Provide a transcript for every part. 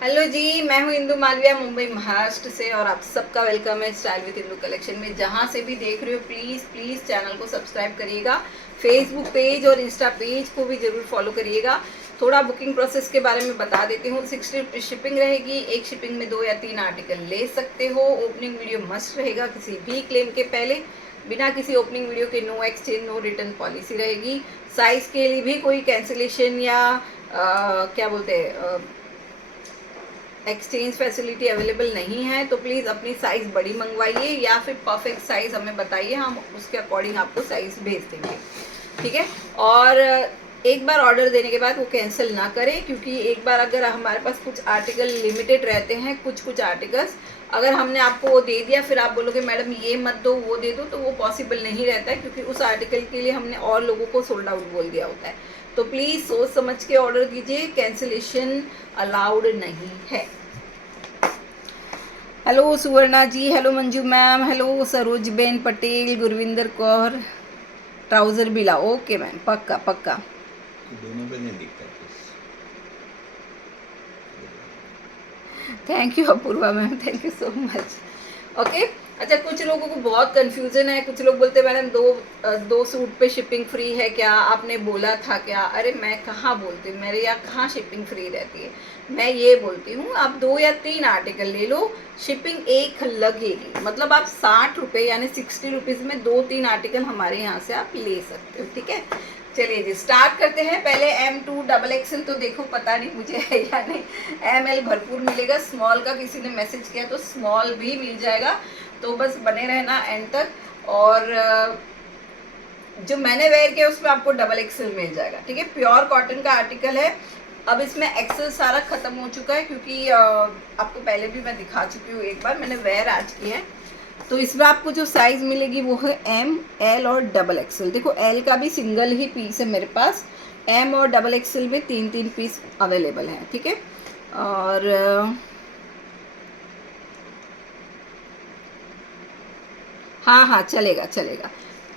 Hello जी, मैं हूँ इंदु मालविया मुंबई महाराष्ट्र से और आप सबका वेलकम है स्टाइल विद इंदु कलेक्शन में। जहाँ से भी देख रहे हो प्लीज़ प्लीज़ चैनल को सब्सक्राइब करिएगा, फेसबुक पेज और इंस्टा पेज को भी ज़रूर फॉलो करिएगा। थोड़ा बुकिंग प्रोसेस के बारे में बता देती हूँ। 60 रुपीज़ शिपिंग रहेगी, एक शिपिंग में 2 या 3 आर्टिकल ले सकते हो। ओपनिंग वीडियो मस्ट रहेगा किसी भी क्लेम के पहले। बिना किसी ओपनिंग वीडियो के no exchange no return policy रहेगी। साइज़ के लिए भी कोई कैंसिलेशन या क्या बोलते हैं एक्सचेंज फैसिलिटी अवेलेबल नहीं है, तो प्लीज़ अपनी साइज़ बड़ी मंगवाइए या फिर परफेक्ट साइज़ हमें बताइए, हम उसके अकॉर्डिंग आपको साइज़ भेज देंगे। ठीक है। और एक बार ऑर्डर देने के बाद वो कैंसिल ना करें, क्योंकि एक बार अगर हमारे पास कुछ आर्टिकल लिमिटेड रहते हैं, कुछ आर्टिकल्स अगर हमने आपको वो दे दिया फिर आप बोलोगे मैडम ये मत दो वो दे दो, तो वो पॉसिबल नहीं रहता है, क्योंकि उस आर्टिकल के लिए हमने और लोगों को सोल्ड आउट बोल दिया होता है। तो प्लीज़ सोच समझ के ऑर्डर कीजिए, कैंसिलेशन अलाउड नहीं है। Hello Suvarna ji, hello Manju ma'am, hello Saroj ben Patel, Gurvinder Kaur, trouser बिला, ओके मैम, पक्का पक्का। दोनों पे नहीं दिखता thank you Apurva ma'am, thank you so much. Okay. अच्छा, कुछ लोगों को बहुत कंफ्यूजन है, कुछ लोग बोलते हैं मैडम दो सूट पे शिपिंग फ्री है क्या, आपने बोला था क्या। अरे मैं कहाँ बोलती हूँ, मेरे यहाँ कहाँ शिपिंग फ्री रहती है। मैं ये बोलती हूँ आप 2 या 3 आर्टिकल ले लो, शिपिंग एक लगेगी। मतलब आप 60 रुपये यानी 60 रुपीज़ में 2-3 आर्टिकल हमारे यहाँ से आप ले सकते हो। ठीक है, चलिए जी स्टार्ट करते हैं। पहले M2 XXL तो देखो, पता नहीं मुझे है या नहीं। ML भरपूर मिलेगा, स्मॉल का किसी ने मैसेज किया तो स्मॉल भी मिल जाएगा, तो बस बने रहना एंड तक। और जो मैंने वेयर किया उसमें आपको XXL मिल जाएगा। ठीक है, प्योर कॉटन का आर्टिकल है। अब इसमें एक्सेल सारा खत्म हो चुका है, क्योंकि आपको पहले भी मैं दिखा चुकी हूँ, एक बार मैंने वेयर आज की है। तो इसमें आपको जो साइज़ मिलेगी वो है M, L और XXL। देखो L का भी सिंगल ही पीस है मेरे पास, M और XXL में 3-3 पीस अवेलेबल हैं। ठीक है, और हाँ हाँ चलेगा चलेगा।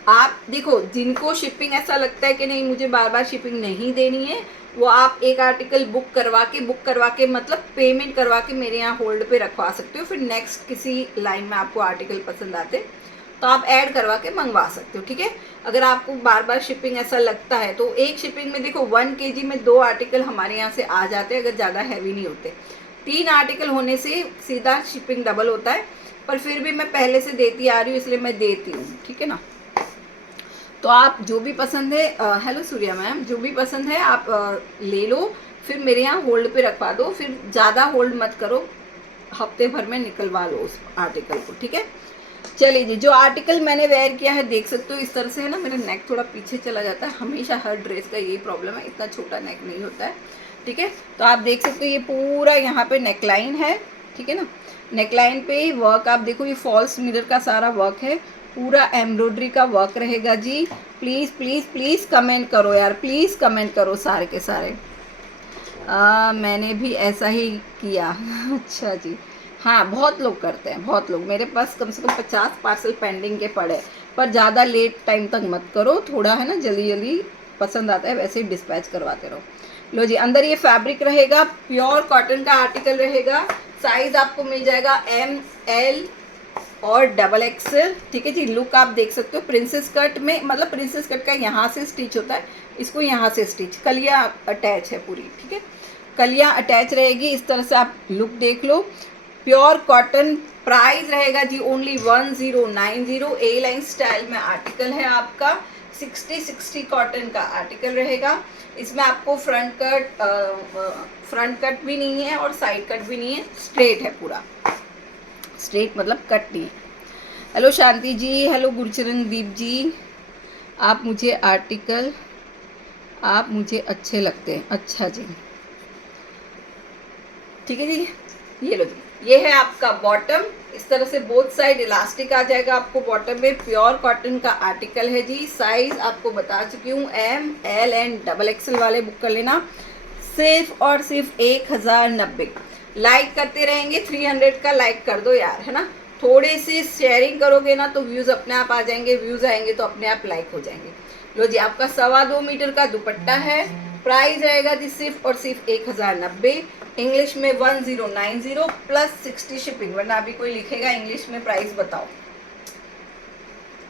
आप देखो, जिनको शिपिंग ऐसा लगता है कि नहीं मुझे बार बार शिपिंग नहीं देनी है, वो आप एक आर्टिकल बुक करवा के मतलब पेमेंट करवा के मेरे यहाँ होल्ड पे रखवा सकते हो। फिर नेक्स्ट किसी लाइन में आपको आर्टिकल पसंद आते तो आप ऐड करवा के मंगवा सकते हो। ठीक है, अगर आपको बार बार शिपिंग ऐसा लगता है तो एक शिपिंग में देखो 1 kg में 2 आर्टिकल हमारे यहाँ से आ जाते हैं, अगर ज़्यादा हैवी नहीं होते। 3 आर्टिकल होने से सीधा शिपिंग डबल होता है, पर फिर भी मैं पहले से देती आ रही हूँ इसलिए मैं देती हूँ। ठीक है ना, तो आप जो भी पसंद है, हेलो सूर्या मैम, जो भी पसंद है आप ले लो, फिर मेरे यहाँ होल्ड पे रखवा दो, फिर ज़्यादा होल्ड मत करो, हफ्ते भर में निकलवा लो उस आर्टिकल को। ठीक है, चलिए जी, जो आर्टिकल मैंने वेयर किया है देख सकते हो इस तरह से है ना। मेरा नेक थोड़ा पीछे चला जाता है, हमेशा हर ड्रेस का यही प्रॉब्लम है, इतना छोटा नेक नहीं होता है। ठीक है, तो आप देख सकते हो ये पूरा यहाँ पे नेकलाइन है। ठीक है ना, नेकलाइन पे वर्क आप देखो, ये फॉल्स मिरर का सारा वर्क है, पूरा एम्ब्रॉयडरी का वर्क रहेगा जी। प्लीज़ प्लीज़ प्लीज़ कमेंट करो यार, प्लीज़ कमेंट करो सारे के सारे। मैंने भी ऐसा ही किया अच्छा जी, हाँ बहुत लोग करते हैं, बहुत लोग। मेरे पास कम से कम 50 पार्सल पेंडिंग के पड़े, पर ज़्यादा लेट टाइम तक मत करो, थोड़ा है ना जल्दी जल्दी पसंद आता है वैसे ही डिस्पैच करवाते रहो। लो जी, अंदर ये फैब्रिक रहेगा, प्योर कॉटन का आर्टिकल रहेगा। साइज़ आपको मिल जाएगा M, L और XXL। ठीक है जी, लुक आप देख सकते हो प्रिंसेस कट में, मतलब प्रिंसेस कट का यहाँ से स्टिच होता है, इसको यहाँ से स्टिच, कलिया अटैच है पूरी। ठीक है, कलियाँ अटैच रहेगी, इस तरह से आप लुक देख लो। प्योर कॉटन, प्राइस रहेगा जी ओनली 1090। ए लाइन स्टाइल में आर्टिकल है आपका, 60 कॉटन का आर्टिकल रहेगा। इसमें आपको फ्रंट कट भी नहीं है और साइड कट भी नहीं है, स्ट्रेट है पूरा, स्ट्रेट मतलब कट नहीं है। हेलो शांति जी, हेलो गुरचरण दीप जी, आप मुझे अच्छे लगते हैं। अच्छा जी, ठीक है जी, ये लो जी, ये है आपका बॉटम। इस तरह से बोथ साइड इलास्टिक आ जाएगा आपको बॉटम में, प्योर कॉटन का आर्टिकल है जी। साइज आपको बता चुकी हूँ, M, L एंड XXL वाले बुक कर लेना, सिर्फ और सिर्फ 1090। लाइक करते रहेंगे, 300 का लाइक कर दो यार, है ना। थोड़ी सी शेयरिंग करोगे ना तो व्यूज़ अपने आप आ जाएंगे, व्यूज़ आएंगे तो अपने आप लाइक हो जाएंगे। लो जी, आपका 2.25 मीटर का दुपट्टा है, प्राइस रहेगा जी सिर्फ और सिर्फ 1090, इंग्लिश में 1090 प्लस 60 शिपिंग, वरना अभी कोई लिखेगा इंग्लिश में प्राइस बताओ।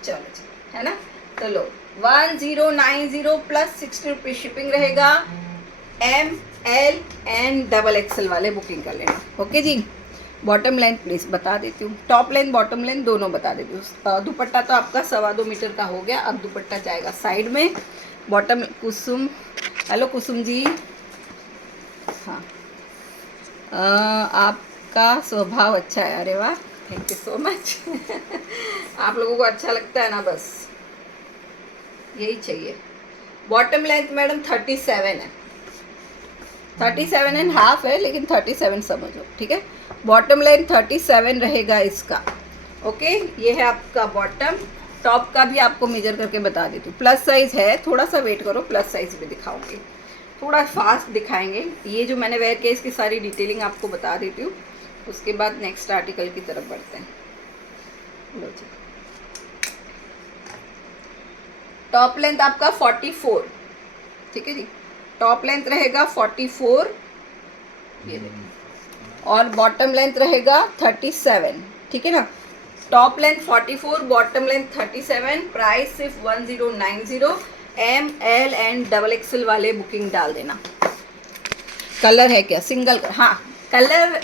चलो जी, है ना, तो लो 1090 प्लस 60 रुपीज शिपिंग रहेगा। M L and double XL वाले बुकिंग कर लेना। ओके जी। बॉटम लेंथ प्लीज बता देती हूँ, टॉप लेंथ बॉटम लेंथ दोनों बता देती हूँ। दुपट्टा तो आपका 2.25 मीटर का हो गया, अब दुपट्टा जाएगा साइड में। बॉटम कुसुम, हेलो कुसुम जी, हाँ आपका स्वभाव अच्छा है, अरे वाह थैंक यू सो मच। आप लोगों को अच्छा लगता है ना, बस यही चाहिए। बॉटम लेंथ मैडम 37 है, 37.5 है, लेकिन 37 समझो, ठीक है। बॉटम लाइन 37 रहेगा इसका। ओके, ये है आपका बॉटम। टॉप का भी आपको मेजर करके बता देती हूँ। प्लस साइज़ है, थोड़ा सा वेट करो, प्लस साइज़ भी दिखाऊंगी, थोड़ा फास्ट दिखाएंगे। ये जो मैंने वेयर किया इसकी सारी डिटेलिंग आपको बता देती हूँ, उसके बाद नेक्स्ट आर्टिकल की तरफ बढ़ते हैं। लो जी, टॉप लेंथ आपका 44, ठीक है जी, टॉप लेंथ रहेगा 44, ये देखिए, और बॉटम लेंथ रहेगा 37, ठीक है ना। Top length 44, bottom length 37, price सिर्फ 1090। M L and double XL वाले बुकिंग डाल देना। कलर है क्या सिंगल? हाँ, कलर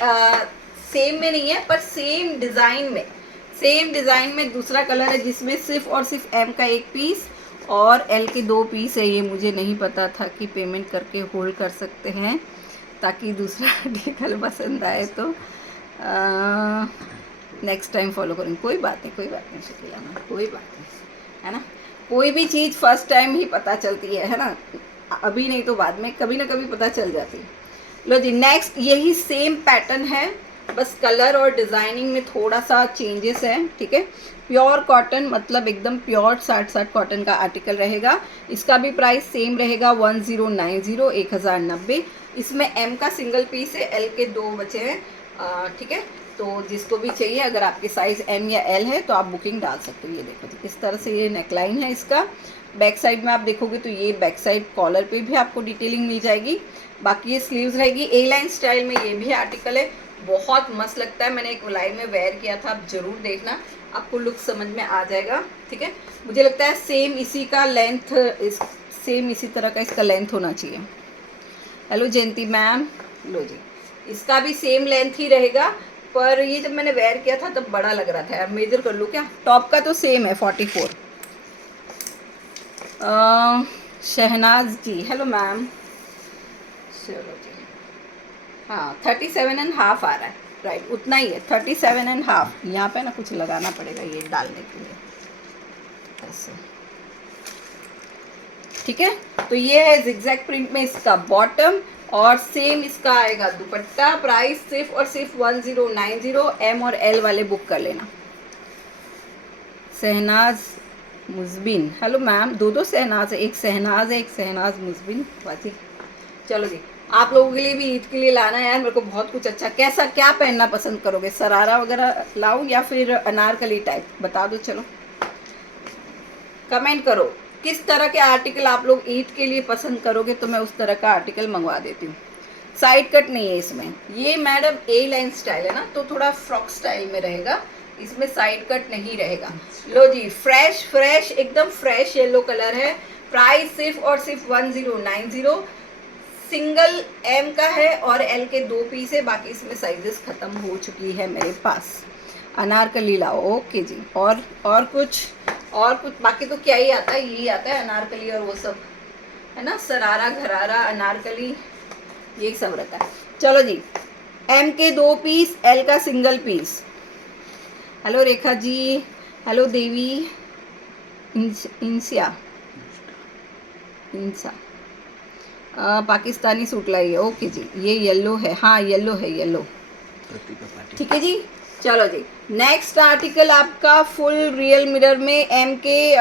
सेम में नहीं है, पर सेम डिज़ाइन में, सेम डिज़ाइन में दूसरा कलर है जिसमें सिर्फ और सिर्फ एम का एक पीस और एल के 2 पीस है। ये मुझे नहीं पता था कि पेमेंट करके होल्ड कर सकते हैं ताकि दूसरा आर्टिकल पसंद आए, तो नेक्स्ट टाइम फॉलो करेंगे। कोई बात नहीं, कोई बात नहीं शकीला मैम, कोई बात नहीं, है ना। कोई भी चीज़ फर्स्ट टाइम ही पता चलती है ना, अभी नहीं तो बाद में कभी ना कभी पता चल जाती है। लो जी, नेक्स्ट यही सेम पैटर्न है, बस कलर और डिज़ाइनिंग में थोड़ा सा चेंजेस है, ठीक है। प्योर कॉटन, मतलब एकदम प्योर 60 कॉटन का आर्टिकल रहेगा। इसका भी प्राइस सेम रहेगा 1090, 1090। इसमें एम का सिंगल पीस है, एल के 2 बचे हैं, ठीक है। तो जिसको भी चाहिए, अगर आपके साइज़ एम या एल है तो आप बुकिंग डाल सकते हो। ये देखो जी, इस तरह से ये नेकलाइन है इसका। बैक साइड में आप देखोगे तो ये बैक साइड कॉलर पे भी आपको डिटेलिंग मिल जाएगी। बाकी ये स्लीव्स रहेगी। ए लाइन स्टाइल में ये भी आर्टिकल है, बहुत मस्त लगता है। मैंने एक लाइव में वेयर किया था, आप ज़रूर देखना, आपको लुक समझ में आ जाएगा, ठीक है। मुझे लगता है सेम इसी का लेंथ, सेम इसी तरह का इसका लेंथ होना चाहिए। हेलो जयंती मैम, लो जी, इसका भी सेम लेंथ ही रहेगा, पर ये जब मैंने वेयर किया था तब बड़ा लग रहा था यार। मेजर कर लूँ क्या? टॉप का तो सेम है 44। शहनाज जी, हेलो मैम, चलो जी, हाँ 37.5 आ रहा है, राइट, उतना ही है 37.5। यहाँ पे ना कुछ लगाना पड़ेगा ये डालने के लिए, ऐसे, ठीक है। तो ये है जिगजैग प्रिंट में इसका बॉटम, और सेम इसका आएगा दुपट्टा। प्राइस सिर्फ और सिर्फ 1090। एम और एल वाले बुक कर लेना। शहनाज मुजबिन, हेलो मैम, दो शहनाज है, एक शहनाज है, एक शहनाज मुजबिन बाजी। चलो जी, आप लोगों के लिए भी ईद के लिए लाना है यार, मेरे को बहुत कुछ अच्छा। कैसा क्या पहनना पसंद करोगे? सरारा वगैरह लाऊं या फिर अनारकली टाइप? बता दो, चलो कमेंट करो किस तरह के आर्टिकल आप लोग ईद के लिए पसंद करोगे, तो मैं उस तरह का आर्टिकल मंगवा देती हूँ। साइड कट नहीं है इसमें, ये मैडम ए लाइन स्टाइल है ना, तो थोड़ा फ्रॉक स्टाइल में रहेगा, इसमें साइड कट नहीं रहेगा। लो जी, फ्रेश फ्रेश एकदम फ्रेश येलो कलर है। प्राइस सिर्फ और सिर्फ 1090। सिंगल एम का है और एल के 2 पीस है, बाकी इसमें साइजेस ख़त्म हो चुकी है मेरे पास। अनारकली लाओ, ओके जी। और कुछ बाकी तो क्या ही आता है, यही आता है अनारकली और वो सब, है ना, सरारा घरारा अनारकली यही सब रहता है। चलो जी, एम के 2 पीस, एल का single piece. Hello Rekha ji, hello देवी, इंसा पाकिस्तानी सूट लाई है, ओके जी। ये येलो है, हाँ येलो है, येलो, ठीक है जी। चलो जी, नेक्स्ट आर्टिकल आपका फुल रियल मिरर में एम के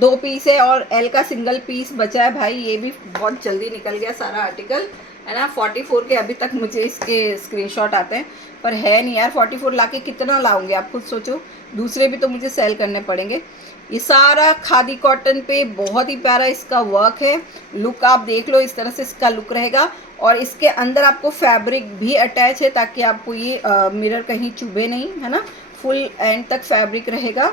2 पीस है और एल का सिंगल पीस बचा है भाई। ये भी बहुत जल्दी निकल गया सारा आर्टिकल, है ना। 44 के अभी तक मुझे इसके स्क्रीनशॉट आते हैं, पर है नहीं यार। 44 लाके कितना लाऊंगे आप खुद सोचो, दूसरे भी तो मुझे सेल करने पड़ेंगे। ये सारा खादी कॉटन पे बहुत ही प्यारा इसका वर्क है। लुक आप देख लो, इस तरह से इसका लुक रहेगा। और इसके अंदर आपको फैब्रिक भी अटैच है ताकि आपको ये मिरर कहीं चुभे नहीं, है ना। फुल एंड तक फैब्रिक रहेगा,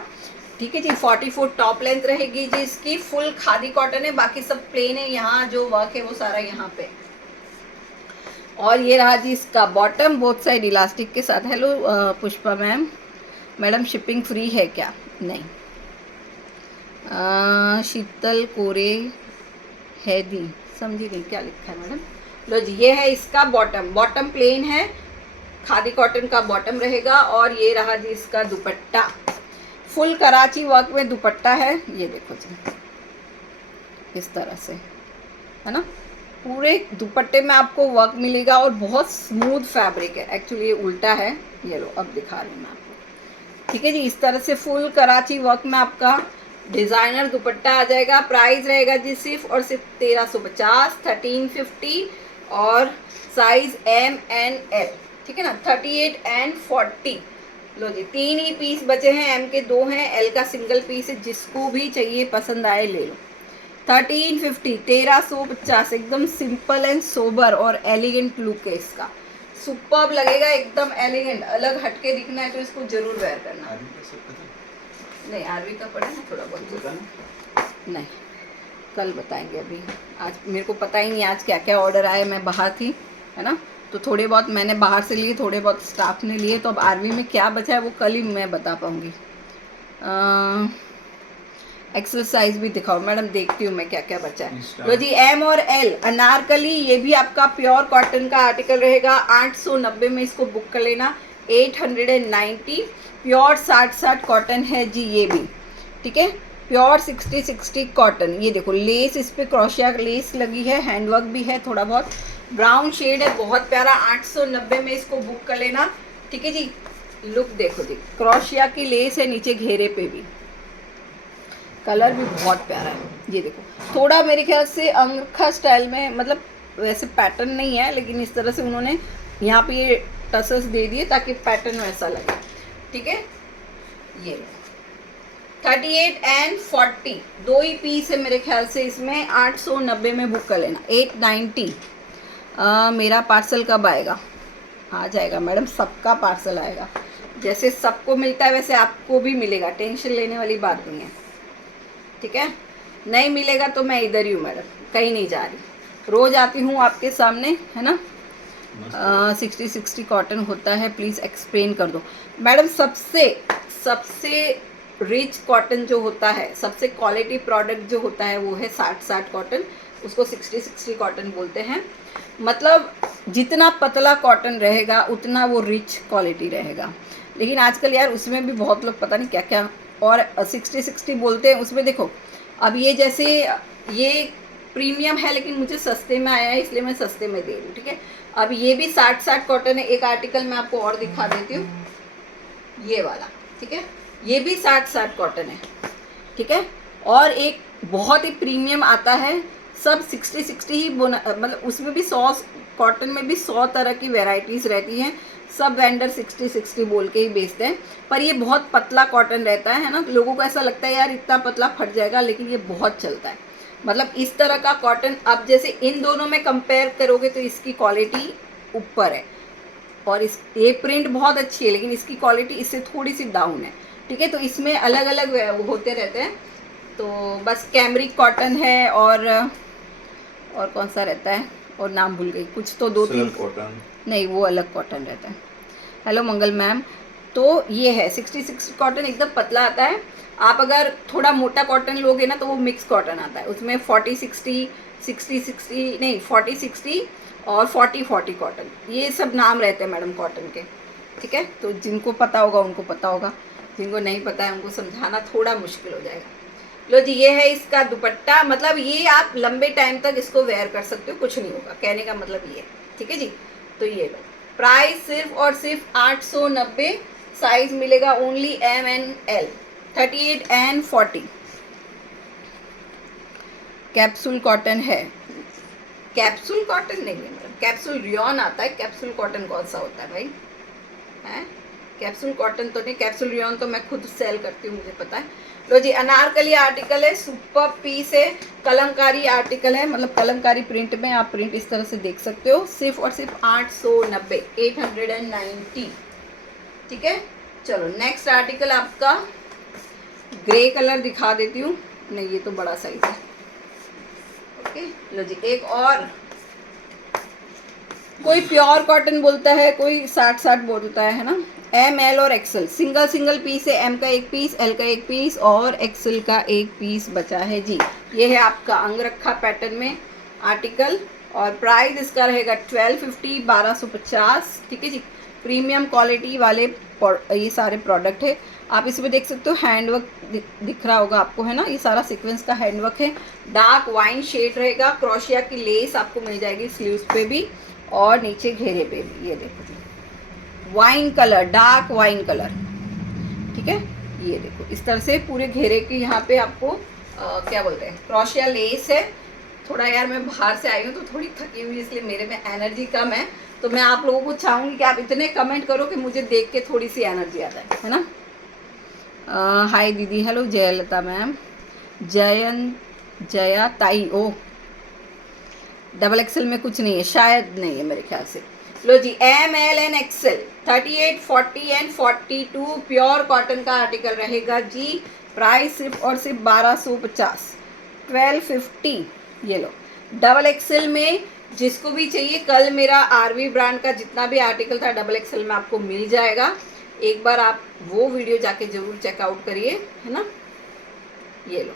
ठीक है जी। 44 टॉप लेंथ रहेगी जी इसकी। फुल खादी कॉटन है, बाकी सब प्लेन है। यहाँ जो वर्क है वो सारा यहाँ पे। और ये रहा जी इसका बॉटम, बोथ साइड इलास्टिक के साथ। Hello Pushpa ma'am, madam shipping free है क्या? नहीं। शीतल कोरे है दी, समझी नहीं क्या लिखा है मैडम। लो जी, ये है इसका बॉटम। बॉटम प्लेन है, खादी कॉटन का बॉटम रहेगा। और ये रहा जी इसका दुपट्टा, फुल कराची वर्क में दुपट्टा है। ये देखो जी, इस तरह से, है ना। पूरे दुपट्टे में आपको वर्क मिलेगा और बहुत स्मूथ फैब्रिक है। एक्चुअली ये उल्टा है, ये लो अब दिखा रही हूँ मैं आपको, ठीक है जी। इस तरह से फुल कराची वर्क में आपका डिज़ाइनर दुपट्टा आ जाएगा। प्राइस रहेगा जी सिर्फ और सिर्फ 1350, 1350। और साइज M N L, ठीक है ना, 38 and 40। Low ji, 3 he piece बचे हैं, M के 2 हैं, L का सिंगल पीस है। जिसको भी चाहिए पसंद आए ले लो। 1350, 1350, एकदम सिंपल एंड सोबर और एलिगेंट लुक है इसका। सुपर्ब लगेगा, एकदम एलिगेंट, अलग हटके दिखना है तो इसको जरूर वेयर करना। आदमी का सब पता नहीं, आरवी का पड़ा ना थोड़ा बहुत। नहीं, कल बताएंगे। अभी आज मेरे को पता ही नहीं आज क्या क्या ऑर्डर आए, मैं बाहर थी, है ना। तो थोड़े बहुत मैंने बाहर से लिए, थोड़े बहुत स्टाफ ने लिए। तो अब आरवी में क्या बचा है वो कल ही मैं बता पाऊँगी। एक्सरसाइज भी दिखाओ मैडम, देखती हूँ मैं क्या क्या बचा है। तो जी M और L अनारकली, ये भी आपका प्योर कॉटन का आर्टिकल रहेगा। 890 में इसको बुक कर लेना। 890 प्योर 60 कॉटन है जी ये भी, ठीक है। Pure 60 cotton. ये देखो लेस, इस पे क्रोशिया लेस लगी है, हैंडवर्क भी है थोड़ा बहुत। ब्राउन शेड है, बहुत प्यारा। 890 में इसको बुक कर लेना, ठीक है जी। लुक देखो जी, क्रोशिया की लेस है नीचे घेरे पे भी। कलर भी बहुत प्यारा है। ये देखो, थोड़ा मेरे ख्याल से अंगरखा स्टाइल में, मतलब वैसे पैटर्न नहीं है लेकिन इस तरह से उन्होंने यहाँ पे ये टसल्स दे दिए ताकि पैटर्न वैसा लगे, ठीक है। ये 38 एंड 40 दो ही पीस है मेरे ख्याल से इसमें। 890 में बुक कर लेना। 890। मेरा पार्सल कब आएगा? आ जाएगा मैडम, सबका पार्सल आएगा। जैसे सबको मिलता है वैसे आपको भी मिलेगा, टेंशन लेने वाली बात नहीं है, ठीक है। नहीं मिलेगा तो मैं इधर ही हूँ मैडम, कहीं नहीं जा रही, रोज आती हूँ आपके सामने, है ना। 60 कॉटन होता है, प्लीज़ एक्सप्लेन कर दो मैडम। सबसे रिच कॉटन जो होता है, सबसे क्वालिटी प्रोडक्ट जो होता है वो है 60 कॉटन। उसको 60 कॉटन बोलते हैं। मतलब जितना पतला कॉटन रहेगा उतना वो रिच क्वालिटी रहेगा। लेकिन आजकल यार उसमें भी बहुत लोग पता नहीं क्या क्या और 60 बोलते हैं उसमें। देखो अब ये जैसे ये प्रीमियम है लेकिन मुझे सस्ते में आया है इसलिए मैं सस्ते में दे रही हूँ, ठीक है। अब ये भी 60 कॉटन है। एक आर्टिकल मैं आपको और दिखा देती हूँ, ये वाला, ठीक है। ये भी 60 कॉटन है, ठीक है। और एक बहुत ही प्रीमियम आता है, सब 60 ही मतलब उसमें भी 100 कॉटन में भी 100 तरह की वेराइटीज़ रहती हैं। सब वेंडर 60 बोल के ही बेचते हैं, पर ये बहुत पतला कॉटन रहता है ना। लोगों को ऐसा लगता है यार इतना पतला फट जाएगा, लेकिन ये बहुत चलता है। मतलब इस तरह का कॉटन, अब जैसे इन दोनों में कंपेयर करोगे तो इसकी क्वालिटी ऊपर है और इस ये प्रिंट बहुत अच्छी है, लेकिन इसकी क्वालिटी इससे थोड़ी सी डाउन है, ठीक है। तो इसमें अलग अलग होते रहते हैं। तो बस कैमरिक कॉटन है और कौन सा रहता है और नाम भूल गई, कुछ तो 2-3 कॉटन नहीं, वो अलग कॉटन रहता है। हेलो मंगल मैम, तो ये है 60 कॉटन, एकदम पतला आता है। आप अगर थोड़ा मोटा कॉटन लोगे ना तो वो मिक्स कॉटन आता है, उसमें 40-60 60-60 नहीं 40-60 और 40-40 कॉटन, ये सब नाम रहते हैं मैडम कॉटन के, ठीक है। तो जिनको पता होगा उनको पता होगा, जिनको नहीं पता है उनको समझाना थोड़ा मुश्किल हो जाएगा। लो जी, ये है इसका दुपट्टा। मतलब ये आप लंबे टाइम तक इसको वेयर कर सकते हो, कुछ नहीं होगा, कहने का मतलब ये, ठीक है जी। तो ये लो, प्राइस सिर्फ और सिर्फ 890। साइज मिलेगा only M and L, 38 and 40। Capsule cotton है, कैप्सूल कॉटन नहीं है मैडम, कैप्सूल रियॉन आता है। कैप्सूल कॉटन कौन सा होता है भाई? है कैप्सूल कॉटन तो नहीं, कैप्सूल रियॉन तो मैं खुद सेल करती हूँ, मुझे पता है। लो जी, अनारकली आर्टिकल है, सुपर पीस है, कलमकारी आर्टिकल है, मतलब कलमकारी प्रिंट में आप प्रिंट इस तरह से देख सकते हो। सिर्फ और सिर्फ 890, 890। ठीक है, चलो नेक्स्ट आर्टिकल आपका ग्रे कलर दिखा देती हूँ। नहीं, ये तो बड़ा साइज है। ओके, लो जी, एक और, कोई प्योर कॉटन बोलता है, कोई 60-60 बोलता है ना। एम, एल और एक्सेल, सिंगल सिंगल पीस है। एम का एक पीस, एल का एक पीस और एक्सेल का एक पीस बचा है जी। ये है आपका अंगरखा पैटर्न में आर्टिकल और प्राइस इसका रहेगा 1250, 1250। ठीक है जी, प्रीमियम क्वालिटी वाले ये सारे प्रोडक्ट है। आप इसमें देख सकते हो हैंडवर्क दिख रहा होगा आपको, है ना। ये सारा सीक्वेंस का हैंडवर्क है। डार्क वाइन शेड रहेगा, क्रोशिया की लेस आपको मिल जाएगी स्लीव्स पे भी और नीचे घेरे पे भी। ये देखो wine colour, dark wine colour. ठीक है, ये देखो इस तरह से पूरे घेरे की यहाँ पे आपको क्या बोलते हैं, क्रोशिया लेस है। थोड़ा यार मैं बाहर से आई हूँ तो थोड़ी थकी हुई, इसलिए मेरे में एनर्जी कम है। तो मैं आप लोगों को चाहूँगी कि आप इतने कमेंट करो कि मुझे देख के थोड़ी सी एनर्जी आ जाए, है ना। हाय दीदी, हेलो जयलता मैम, जया ताई। ओ, डबल एक्सेल में कुछ नहीं है, शायद नहीं है मेरे ख्याल से। लो जी, M, L and XL 38, 40 and 42 pure cotton का आर्टिकल रहेगा जी। प्राइस सिर्फ और सिर्फ 1250, 1250। ये लो, डबल एक्सेल में जिसको भी चाहिए, कल मेरा आरवी ब्रांड का जितना भी आर्टिकल था डबल एक्सेल में आपको मिल जाएगा। एक बार आप वो वीडियो जाके जरूर चेकआउट करिए, है ना। ये लो,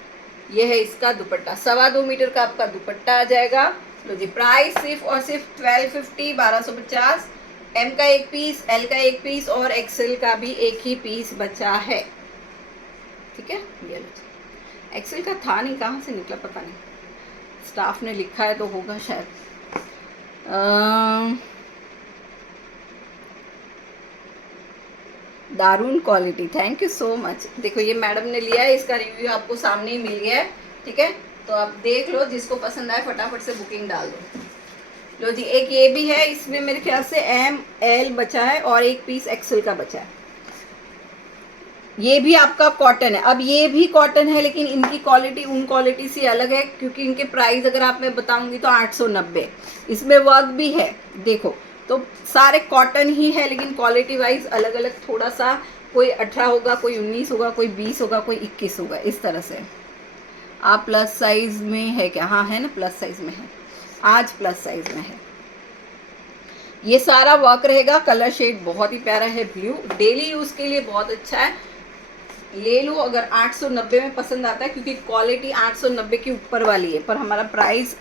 ये है इसका दुपट्टा, 2.25 मीटर का आपका दुपट्टा आ जाएगा। लो जी, प्राइस सिर्फ और सिर्फ 1250, 1250। एम का एक पीस, एल का एक पीस और एक्सेल का भी एक ही पीस बचा है। ठीक है, ये लो जी, एक्सेल का था नहीं, कहाँ से निकला पता नहीं, स्टाफ ने लिखा है तो होगा शायद। दारुण quality, thank you so much. देखो ये मैडम ने लिया है, इसका रिव्यू आपको सामने ही मिल गया है। ठीक है, तो आप देख लो, जिसको पसंद आए फटाफट से बुकिंग डाल दो। लो जी, एक ये भी है, इसमें मेरे ख्याल से एम, एल बचा है और एक पीस एक्सेल का बचा है। ये भी आपका कॉटन है। अब ये भी कॉटन है लेकिन इनकी क्वालिटी उन क्वालिटी से अलग है, क्योंकि इनके प्राइस अगर आप मैं बताऊंगी तो 890। इसमें वर्क भी है, देखो तो सारे कॉटन ही है लेकिन क्वालिटी वाइज अलग अलग थोड़ा सा। कोई 18 होगा, कोई 19 होगा, कोई 20 होगा, कोई 21 होगा, इस तरह से। आप प्लस साइज में है क्या? हाँ है ना, प्लस साइज में है, आज प्लस साइज में है। ये सारा वर्क रहेगा, कलर शेड बहुत ही प्यारा है, ब्लू, डेली यूज के लिए बहुत अच्छा है। ले लो अगर 890 में पसंद आता है, क्योंकि क्वालिटी 890 के ऊपर वाली है, पर हमारा प्राइस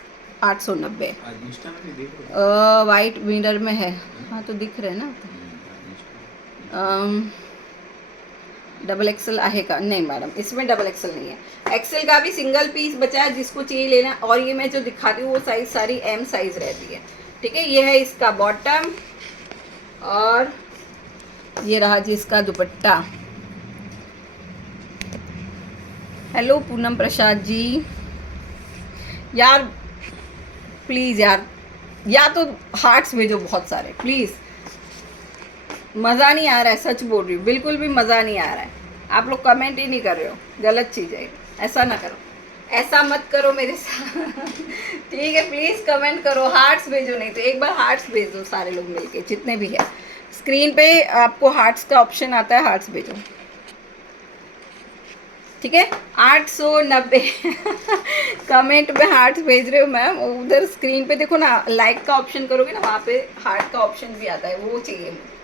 890। वाइट मिरर में है, हाँ तो दिख रहे ना। डबल एक्सेल आहे का? नहीं मैडम, इसमें डबल एक्सेल नहीं है। एक्सेल का भी सिंगल पीस बचा है, जिसको चाहिए लेना। और ये मैं जो दिखाती हूँ वो साइज सारी एम साइज रहती है। ठीक है, ये है इसका बॉटम और ये रहा जी इसका दुपट्टा। हेलो पूनम प्रसाद जी, यार प्लीज़ यार, या तो हार्ट्स भेजो बहुत सारे प्लीज़। मज़ा नहीं आ रहा है, सच बोल रही हूँ, बिल्कुल भी मज़ा नहीं आ रहा है। आप लोग कमेंट ही नहीं कर रहे हो, गलत चीज़ है, ऐसा ना करो, ऐसा मत करो मेरे साथ। ठीक है, प्लीज़ कमेंट करो, हार्ट्स भेजो, नहीं तो एक बार हार्ट्स भेज दो सारे लोग मिलके, जितने भी है। स्क्रीन पे आपको हार्ट्स का ऑप्शन आता है, हार्ट्स भेजो। ठीक है, 890। कमेंट में हार्ट्स भेज रहे हो मैम, उधर स्क्रीन पे देखो ना, लाइक का ऑप्शन करोगे ना, वहाँ पे हार्ट का ऑप्शन भी आता है, वो चाहिए मुझे।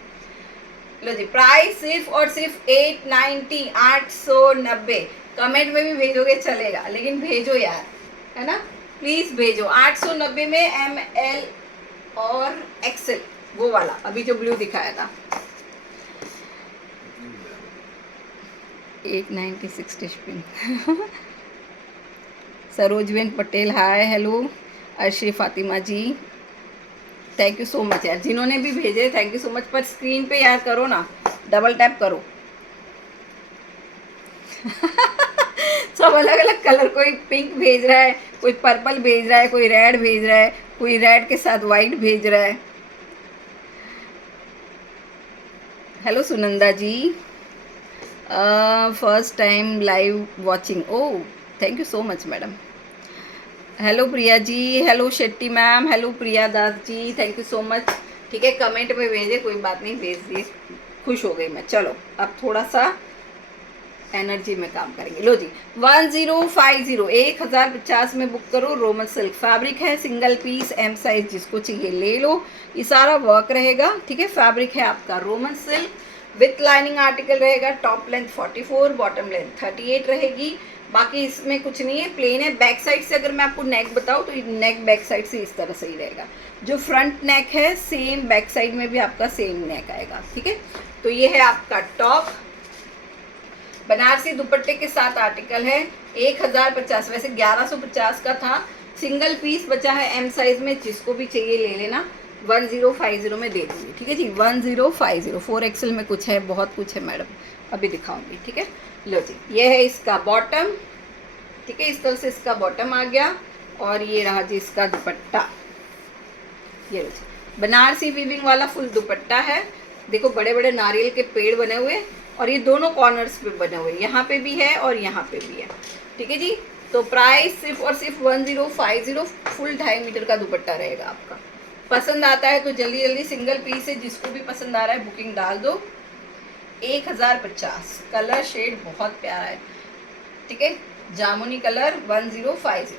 लो जी, प्राइस सिर्फ और सिर्फ 890, 890। कमेंट में भी भेजोगे चलेगा, लेकिन भेजो यार, है ना, प्लीज़ भेजो। 890 में एम, एल और एक्सेल, वो वाला अभी जो ब्लू दिखाया था। 896 spin. Sarojben Patel, hi hello. Arshi Fatima ji, thank you so much यार, जिन्होंने भी भेजे थैंक यू सो मच। पर स्क्रीन पे यार करो ना, डबल टैप करो। सब अलग अलग कलर, कोई पिंक भेज रहा है, कोई पर्पल भेज रहा है, कोई रेड भेज रहा है, कोई रेड के साथ वाइट भेज रहा है। Hello Sunanda ji, first time live watching, oh thank you so much madam. Hello Priya ji, hello Shetty ma'am, hello Priya Das ji, thank you so much. ठीक है, कमेंट में भेजे, कोई बात नहीं, भेज दिए, खुश हो गई मैं। चलो अब थोड़ा सा एनर्जी में काम करेंगे। लो जी 1050 1050 में बुक करो। रोमन सिल्क फैब्रिक है, सिंगल पीस, एम साइज, जिसको चाहिए ले लो। ये सारा वर्क रहेगा। ठीक है, फैब्रिक है आपका Roman silk with lining article रहेगा। टॉप लेंथ 44, बॉटम लेंथ 38 रहेगी। बाकी इसमें कुछ नहीं है, प्लेन है। बैक साइड से अगर मैं आपको नेक बताऊँ तो नेक बैक साइड से इस तरह से ही रहेगा। जो फ्रंट नेक है सेम बैक साइड में भी आपका सेम नेक आएगा। ठीक है, तो ये है आपका टॉप, बनारसी दुपट्टे के साथ आर्टिकल है। 1050, वैसे 1150 का था। सिंगल पीस बचा है एम साइज में, जिसको भी चाहिए ले लेना। 1050 में दे दूंगी। ठीक है जी, 1050। 4XL में कुछ है, बहुत कुछ है मैडम, अभी दिखाऊंगी। ठीक है, लो जी ये है इसका बॉटम। ठीक है, इस तरह से इसका बॉटम आ गया। और ये रहा जी इसका दुपट्टा। ये लो जी, बनारसी वीविंग वाला फुल दुपट्टा है। देखो बड़े बड़े नारियल के पेड़ बने हुए, और ये दोनों कॉर्नर्स पे बने हुए, यहाँ पे भी है और यहाँ पे भी है। ठीक है जी, तो प्राइस सिर्फ और सिर्फ 1050, फुल 2.5 मीटर का दुपट्टा रहेगा आपका। पसंद आता है तो जल्दी जल्दी, सिंगल पीस है, जिसको भी पसंद आ रहा है बुकिंग डाल दो। 1050, कलर शेड बहुत प्यारा है। ठीक है, जामुनी कलर, 1050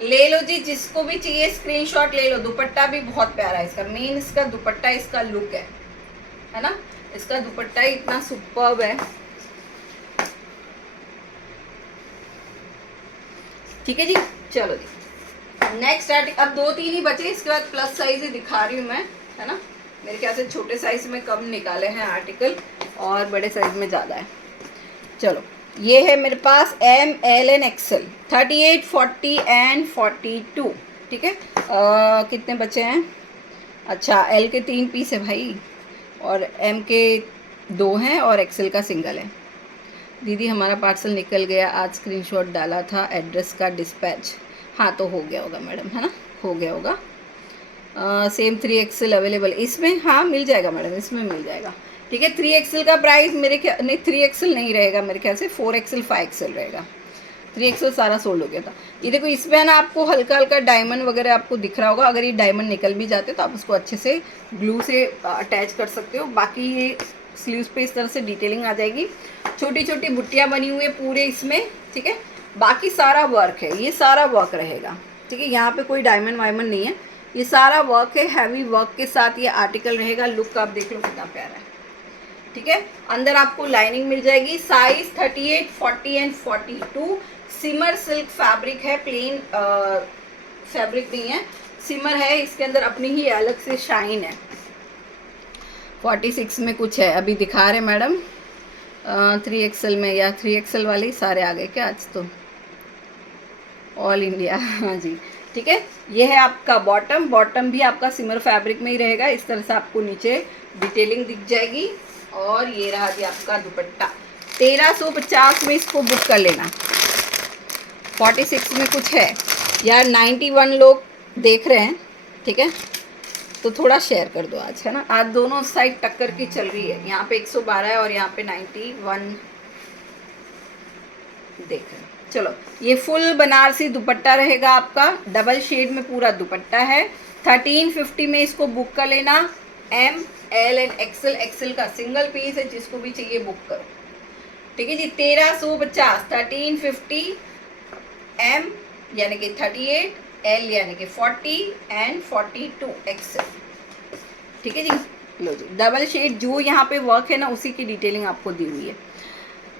ले लो जी। जिसको भी चाहिए स्क्रीनशॉट ले लो। दुपट्टा भी बहुत प्यारा है इसका, मेन इसका दुपट्टा, इसका लुक है ना। इसका दुपट्टा ही इतना सुपर्ब है। ठीक है जी, चलो जी नेक्स्ट आर्टिकल। अब 2-3 ही बचे, इसके बाद प्लस साइज ही दिखा रही हूँ मैं, है ना। मेरे ख्याल से छोटे साइज में कम निकाले हैं आर्टिकल, और बड़े साइज में ज़्यादा है। चलो ये है मेरे पास M, L and XL, 38, 40 and 42। ठीक है, कितने बचे हैं? अच्छा, L के 3 पीस है भाई, और M के 2 हैं, और XL का सिंगल है। दीदी हमारा पार्सल निकल गया, आज स्क्रीनशॉट डाला था एड्रेस का, डिस्पैच। हाँ तो हो गया होगा मैडम, है ना, हो गया होगा। सेम 3XL अवेलेबल इसमें, हाँ मिल जाएगा मैडम, इसमें मिल जाएगा। ठीक है, 3XL का प्राइस मेरे ख्याल नहीं, 3XL नहीं रहेगा मेरे ख्याल से, 4XL 5XL रहेगा। 3XL सारा सोल्ड हो गया था। ये देखो इसमें है ना, आपको हल्का हल्का डायमंड वगैरह आपको दिख रहा होगा। अगर ये डायमंड निकल भी जाते तो आप उसको अच्छे से ग्लू से अटैच कर सकते हो। बाकी ये स्लीव्स पे इस तरह से डिटेलिंग आ जाएगी, छोटी छोटी बुट्टियाँ बनी हुई है पूरे इसमें। ठीक है, बाकी सारा वर्क है, ये सारा वर्क रहेगा। ठीक है, यहाँ पे कोई डायमंड वायमंड नहीं है, ये सारा वर्क है, हैवी वर्क के साथ ये आर्टिकल रहेगा। लुक आप देख लो कितना प्यारा है। ठीक है, अंदर आपको लाइनिंग मिल जाएगी। Size 38, 40 and 42। Shimmer silk fabric है, प्लेन फैब्रिक नहीं है, सिमर है। इसके अंदर अपनी ही अलग से शाइन है। 46 में कुछ है, अभी दिखा रहे मैडम। 3XL में, या 3XL वाले ही सारे आ गए क्या आज तो, ऑल इंडिया। हाँ जी, ठीक है, ये है आपका बॉटम। बॉटम भी आपका सिमर फैब्रिक में ही रहेगा। इस तरह से आपको नीचे डिटेलिंग दिख जाएगी। और ये रहा जी आपका दुपट्टा। 1350 में इसको बुक कर लेना। 46 में कुछ है यार, 91 लोग देख रहे हैं। ठीक है, तो थोड़ा शेयर कर दो आज, है ना। आज दोनों साइड टक्कर की चल रही है, यहाँ पे 112 है और यहाँ पे 91 देख रहे हैं। चलो, ये फुल बनारसी दुपट्टा रहेगा आपका, डबल शेड में पूरा दुपट्टा है। 1350 में इसको बुक कर लेना। M, L एंड XL का सिंगल पीस है, जिसको भी चाहिए बुक करो। ठीक है जी, 1350, 1350 M यानी कि 38, L यानी कि 40 एंड 42 XL। ठीक है जी, लो जी डबल शेड, जो यहाँ पे वर्क है ना उसी की डिटेलिंग आपको दी हुई है।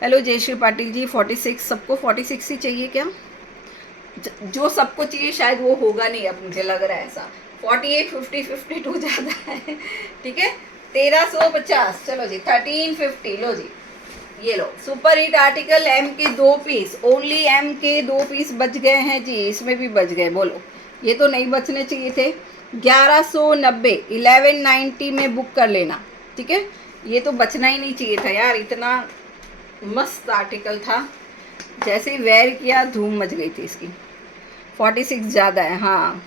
हेलो जयश्री पाटिल जी, 46 सबको 46 ही चाहिए क्या? जो सबको चाहिए शायद वो होगा नहीं, अब मुझे लग रहा है ऐसा। 48, 50, 52 ज़्यादा है। ठीक है, 1350। चलो जी 1350, लो जी ये लो सुपर हिट आर्टिकल। M के 2 पीस, ओनली M के 2 पीस बच गए हैं जी, इसमें भी बच गए। बोलो, ये तो नहीं बचने चाहिए थे। 1190, 1190 में बुक कर लेना। ठीक है, ये तो बचना ही नहीं चाहिए था यार, इतना मस्त आर्टिकल था। जैसे ही वेयर किया धूम मच गई थी इसकी। 46 ज़्यादा है, हाँ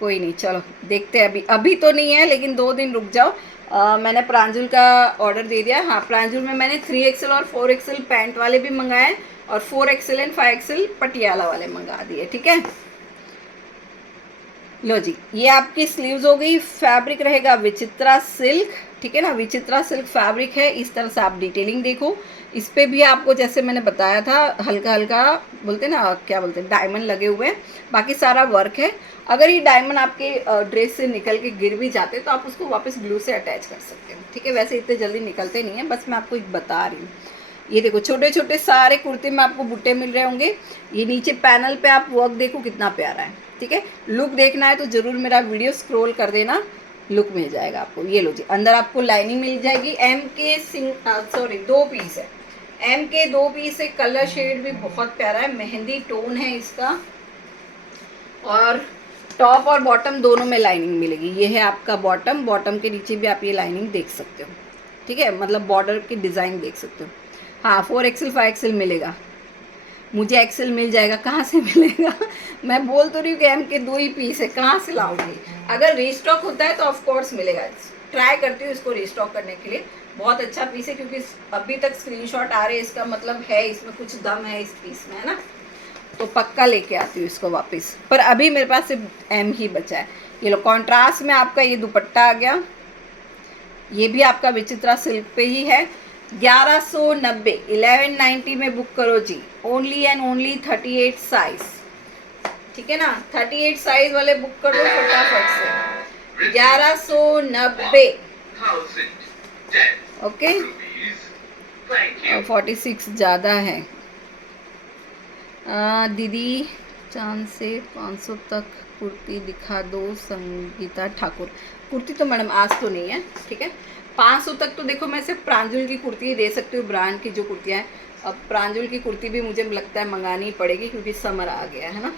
कोई नहीं, चलो देखते हैं। अभी तो नहीं है, लेकिन 2 दिन रुक जाओ। मैंने प्रांजल का ऑर्डर दे दिया। हाँ, प्रांजल में मैंने 3XL और 4XL पैंट वाले भी मंगाए और 4XL एंड 5XL पटियाला वाले मंगा दिए। ठीक है, लो जी, ये आपकी स्लीव्स हो गई। फैब्रिक रहेगा विचित्रा सिल्क। ठीक है ना, विचित्रा सिल्क फैब्रिक है। इस तरह से आप डिटेलिंग देखो, इस पे भी आपको जैसे मैंने बताया था हल्का हल्का बोलते ना, क्या बोलते हैं, डायमंड लगे हुए हैं। बाकी सारा वर्क है। अगर ये डायमंड आपके ड्रेस से निकल के गिर भी जाते तो आप उसको वापस ग्लू से अटैच कर सकते हो। ठीक है, वैसे इतने जल्दी निकलते नहीं है, बस मैं आपको एक बता रही हूँ। ये देखो, छोटे छोटे सारे कुर्ते में आपको बुट्टे मिल रहे होंगे। ये नीचे पैनल पे आप वर्क देखो कितना प्यारा है। ठीक है, लुक देखना है तो ज़रूर मेरा वीडियो स्क्रॉल कर देना, लुक मिल जाएगा आपको। ये लो जी, अंदर आपको लाइनिंग मिल जाएगी। एम के 2 पीस है। एम के 2 पीस है। कलर शेड भी बहुत प्यारा है, मेहंदी टोन है इसका। और टॉप और बॉटम दोनों में लाइनिंग मिलेगी। ये है आपका बॉटम, बॉटम के नीचे भी आप ये लाइनिंग देख सकते हो। ठीक है, मतलब बॉर्डर की डिज़ाइन देख सकते हो। हाँ, 4XL 5XL मिलेगा। मुझे एक्सेल मिल जाएगा, कहाँ से मिलेगा? मैं बोल तो रही हूँ कि एम के 2 ही पीस है, कहाँ से लाऊंगी? अगर रीस्टॉक होता है तो ऑफ कोर्स मिलेगा। ट्राई करती हूँ इसको रीस्टॉक करने के लिए। बहुत अच्छा पीस है, क्योंकि अभी तक स्क्रीनशॉट आ रहे हैं, इसका मतलब है इसमें कुछ दम है इस पीस में, है ना। तो पक्का लेके आती हूँ इसको वापस। पर अभी मेरे पास सिर्फ एम ही बचा है। ये लो, कॉन्ट्रास्ट में आपका ये दुपट्टा आ गया। ये भी आपका विचित्रा सिल्क पे ही है। 1190, 1190 में बुक करो जी। Only and only 38 size. ठीक है ना, 38 साइज वाले बुक कर दो फटाफट से। 1190। ओके, 46 ज़्यादा है। दीदी, चांद से 500 तक कुर्ती दिखा दो। संगीता ठाकुर। कुर्ती तो मैडम आज तो नहीं है। ठीक है, 500 तक तो देखो, मैं सिर्फ प्रांजल की कुर्ती ही दे सकती हूँ, ब्रांड की जो कुर्तियाँ हैं। अब प्रांजल की कुर्ती भी मुझे लगता है मंगानी पड़ेगी, क्योंकि समर आ गया है ना।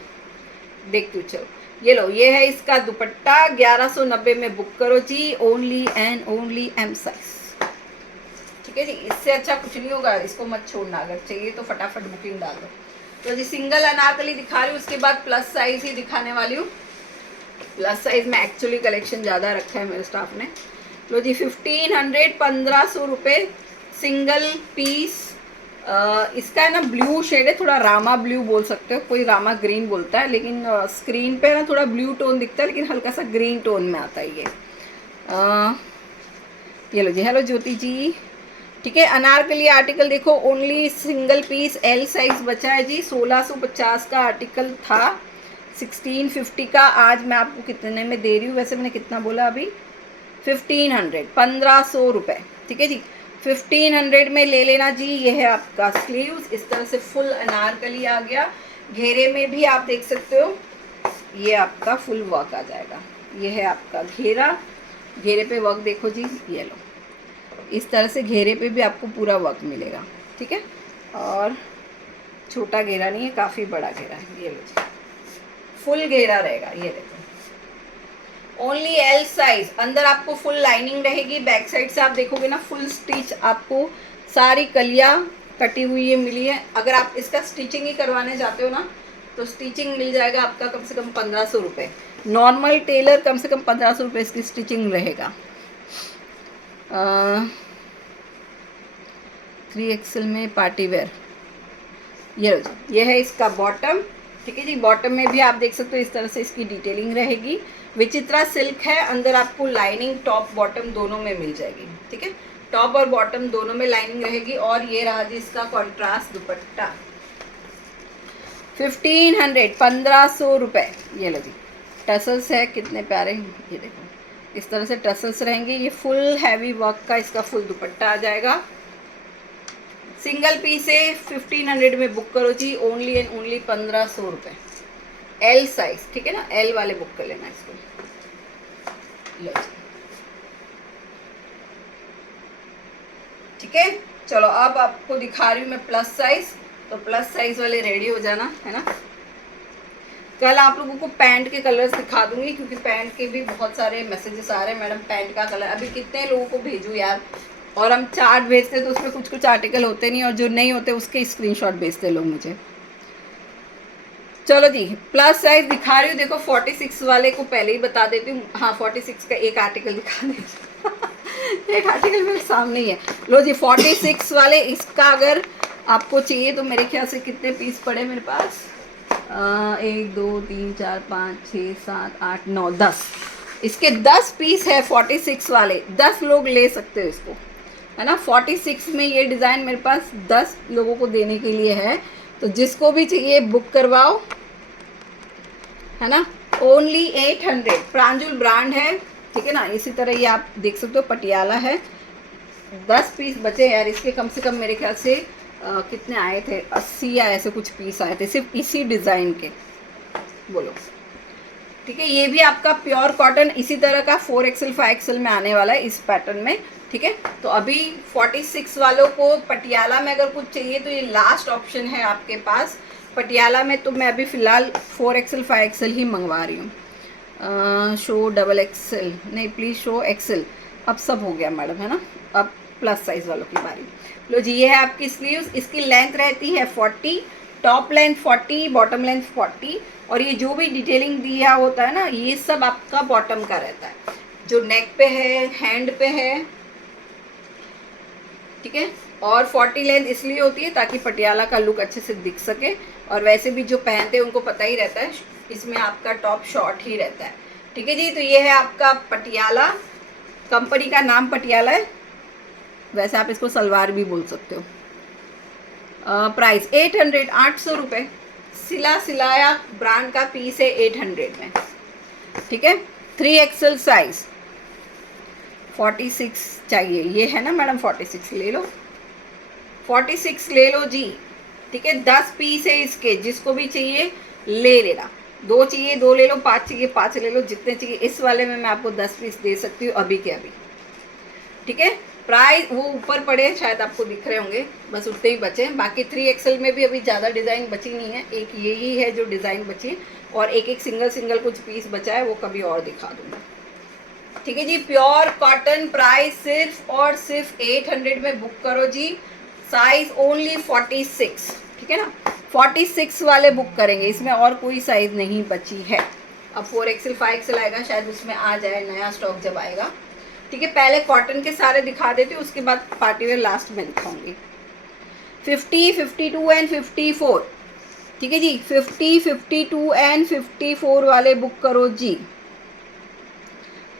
देखती हूँ, चलो। ये लो, ये है इसका दुपट्टा। 1190 में बुक करो जी। Only and only M size. ठीक है जी, इससे अच्छा कुछ नहीं होगा। इसको मत छोड़ना, अगर चाहिए तो फटाफट बुकिंग डाल दो। तो जी, सिंगल अनारकली दिखा रही हूँ, उसके बाद प्लस साइज ही दिखाने वाली हूँ। प्लस साइज में एक्चुअली कलेक्शन ज़्यादा रखा है मेरे स्टाफ ने। लो जी, 1500, 1500 रुपये सिंगल पीस। इसका है ना ब्लू शेड है, थोड़ा रामा ब्लू बोल सकते हो, कोई रामा ग्रीन बोलता है, लेकिन स्क्रीन पे ना थोड़ा ब्लू टोन दिखता है, लेकिन हल्का सा ग्रीन टोन में आता है ये लो जी। हेलो ज्योति जी। ठीक है, अनारकली आर्टिकल देखो, only single piece L size बचा है जी। 1650 का आर्टिकल था, 1650 का आज मैं आपको कितने में दे रही हूँ? वैसे मैंने कितना बोला अभी? 1500, 1500 रुपये। ठीक है जी, 1500 में ले लेना जी। ये है आपका स्लीव्स, इस तरह से फुल अनारकली आ गया। घेरे में भी आप देख सकते हो, ये आपका फुल वर्क आ जाएगा। ये है आपका घेरा, घेरे पे वर्क देखो जी। ये लो, इस तरह से घेरे पे भी आपको पूरा वर्क मिलेगा। ठीक है, और छोटा घेरा नहीं है, काफ़ी बड़ा घेरा है। ये लो जी, फुल घेरा रहेगा। ये देखो, ओनली एल साइज। अंदर आपको फुल लाइनिंग रहेगी। बैक साइड से आप देखोगे ना, फुल स्टिच आपको सारी कलियां कटी हुई ये मिली है। अगर आप इसका स्टिचिंग ही करवाने जाते हो ना, तो स्टिचिंग मिल जाएगा आपका कम से कम 1500 रुपये। नॉर्मल टेलर कम से कम 1500 रुपये इसकी स्टिचिंग रहेगा। 3XL में पार्टी वेयर। ये है इसका बॉटम। ठीक है जी, बॉटम में भी आप देख सकते हो, इस तरह से इसकी डिटेलिंग रहेगी। विचित्रा सिल्क है। अंदर आपको लाइनिंग टॉप बॉटम दोनों में मिल जाएगी। ठीक है, टॉप और बॉटम दोनों में लाइनिंग रहेगी। और ये रहा जी इसका कॉन्ट्रास्ट दुपट्टा। 1500, 1500 रुपये। ये लो जी, टसल्स है कितने प्यारे। ये देखो, इस तरह से टसल्स रहेंगे। ये फुल हैवी वर्क का इसका फुल दुपट्टा आ जाएगा। सिंगल पीस है, 1500 में बुक करो जी। ओनली एंड ओनली 1500 रुपये, एल साइज। ठीक है ना, एल वाले बुक कर लेना इसको। लो जी, ठीक है। चलो, अब आपको दिखा रही हूँ मैं प्लस साइज। तो प्लस साइज वाले रेडी हो जाना, है ना। कल आप लोगों को पैंट के कलर्स दिखा दूंगी, क्योंकि पैंट के भी बहुत सारे मैसेजेस आ रहे हैं, मैडम पैंट का कलर अभी कितने लोगों को भेजूँ यार। और हम चार्ट भेजते हैं तो उसमें कुछ कुछ आर्टिकल होते नहीं, और जो नहीं होते उसके स्क्रीनशॉट भेजते लोग मुझे। चलो जी, प्लस साइज दिखा रही हूँ। देखो, 46 वाले को पहले ही बता देती हूँ। हाँ, 46 का एक आर्टिकल दिखा देती एक आर्टिकल मेरे सामने ही है। लो जी 46 वाले, इसका अगर आपको चाहिए तो मेरे ख्याल से कितने पीस पड़े मेरे पास, 1 2 3 4 5 6 7 8 9 10, इसके 10 पीस है 46 वाले, 10 लोग ले सकते हो इसको, है ना। 46 में ये डिज़ाइन मेरे पास 10 लोगों को देने के लिए है, तो जिसको भी चाहिए बुक करवाओ, है ना। ओनली 800, प्रांजुल ब्रांड है, ठीक है ना। इसी तरह ये आप देख सकते हो पटियाला है। 10 पीस बचे यार इसके, कम से कम मेरे ख्याल से कितने आए थे, 80 या ऐसे कुछ पीस आए थे सिर्फ इसी डिज़ाइन के, बोलो। ठीक है, ये भी आपका प्योर कॉटन इसी तरह का 4XL 5XL में आने वाला है इस पैटर्न में, ठीक है। तो अभी 46 वालों को पटियाला में अगर कुछ चाहिए तो ये लास्ट ऑप्शन है आपके पास। पटियाला में तो मैं अभी फ़िलहाल 4XL 5XL ही मंगवा रही हूँ। शो XXL नहीं, प्लीज़ शो XL, अब सब हो गया मैडम, है ना। अब प्लस साइज़ वालों की बारी। लो जी, ये है आपकी स्लीव्स, इसकी लेंथ रहती है 40, टॉप लेंथ 40, बॉटम लेंथ 40, और ये जो भी डिटेलिंग दिया होता है ना, ये सब आपका बॉटम का रहता है, जो नेक पे है, हैंड पे है, ठीक है। और 40 लेंथ इसलिए होती है ताकि पटियाला का लुक अच्छे से दिख सके, और वैसे भी जो पहनते हैं उनको पता ही रहता है इसमें आपका टॉप शॉर्ट ही रहता है, ठीक है जी। तो ये है आपका पटियाला, कंपनी का नाम पटियाला है, वैसे आप इसको सलवार भी बोल सकते हो। प्राइस 800, 800 रुपये, सिलाया ब्रांड का पीस है 800 में, ठीक है। 3XL साइज, 46 चाहिए, ये है ना मैडम, 46 ले लो, 46 ले लो जी, ठीक है। 10 पीस है इसके, जिसको भी चाहिए ले लेना, 2 चाहिए 2 ले लो, 5 चाहिए 5 ले लो, जितने चाहिए। इस वाले में मैं आपको 10 पीस दे सकती हूँ अभी के अभी, ठीक है। प्राइस वो ऊपर पड़े हैं, शायद आपको दिख रहे होंगे, बस उतने ही बचे हैं। बाकी 3XL में भी अभी ज़्यादा डिज़ाइन बची नहीं है, एक यही है जो डिज़ाइन बची है, और एक सिंगल कुछ पीस बचा है, वो कभी और दिखा दूँगा, ठीक है जी। प्योर कॉटन, प्राइस सिर्फ और सिर्फ 800 में बुक करो जी। साइज ओनली 46, ठीक है ना। 46 वाले बुक करेंगे, इसमें और कोई साइज नहीं बची है। अब 4XL 5XL आएगा, शायद उसमें आ जाए नया स्टॉक जब आएगा, ठीक है। पहले कॉटन के सारे दिखा देती हूँ, उसके बाद पार्टीवेयर लास्ट में दिखाऊंगी। 50, 52 एंड 54, ठीक है जी। 50, 52 एंड 54 वाले बुक करो जी।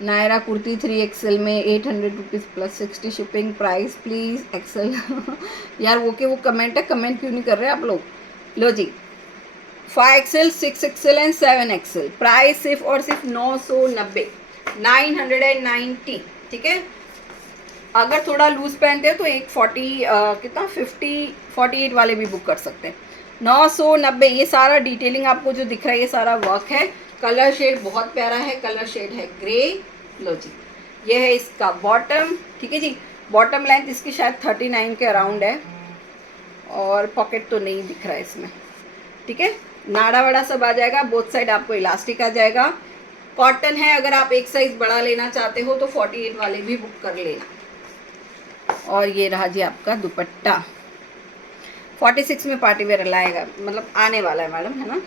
नायरा कुर्ती 3XL में 800 rupees plus 60 shipping, price please XL. यार वो कमेंट है, कमेंट क्यों नहीं कर रहे आप लोग। लो जी 5XL, 6XL and 7XL, price सिर्फ और सिर्फ 990, 990, ठीक है। अगर थोड़ा लूज पहनते हो तो एक 48 वाले भी बुक कर सकते हैं। 990, ये सारा डिटेलिंग आपको जो दिख रहा है ये सारा वर्क है। कलर शेड बहुत प्यारा है, कलर शेड है ग्रे। लो जी, ये है इसका बॉटम, ठीक है जी। बॉटम लेंथ इसकी शायद 39 के अराउंड है, और पॉकेट तो नहीं दिख रहा है इसमें, ठीक है। नाड़ा वाड़ा सब आ जाएगा, बोथ साइड आपको इलास्टिक आ जाएगा। कॉटन है, अगर आप एक साइज बड़ा लेना चाहते हो तो 48 वाले भी बुक कर लेना। और ये रहा जी आपका दुपट्टा, 46 में पार्टी वेयर लाएगा, मतलब आने वाला है मैडम, है ना।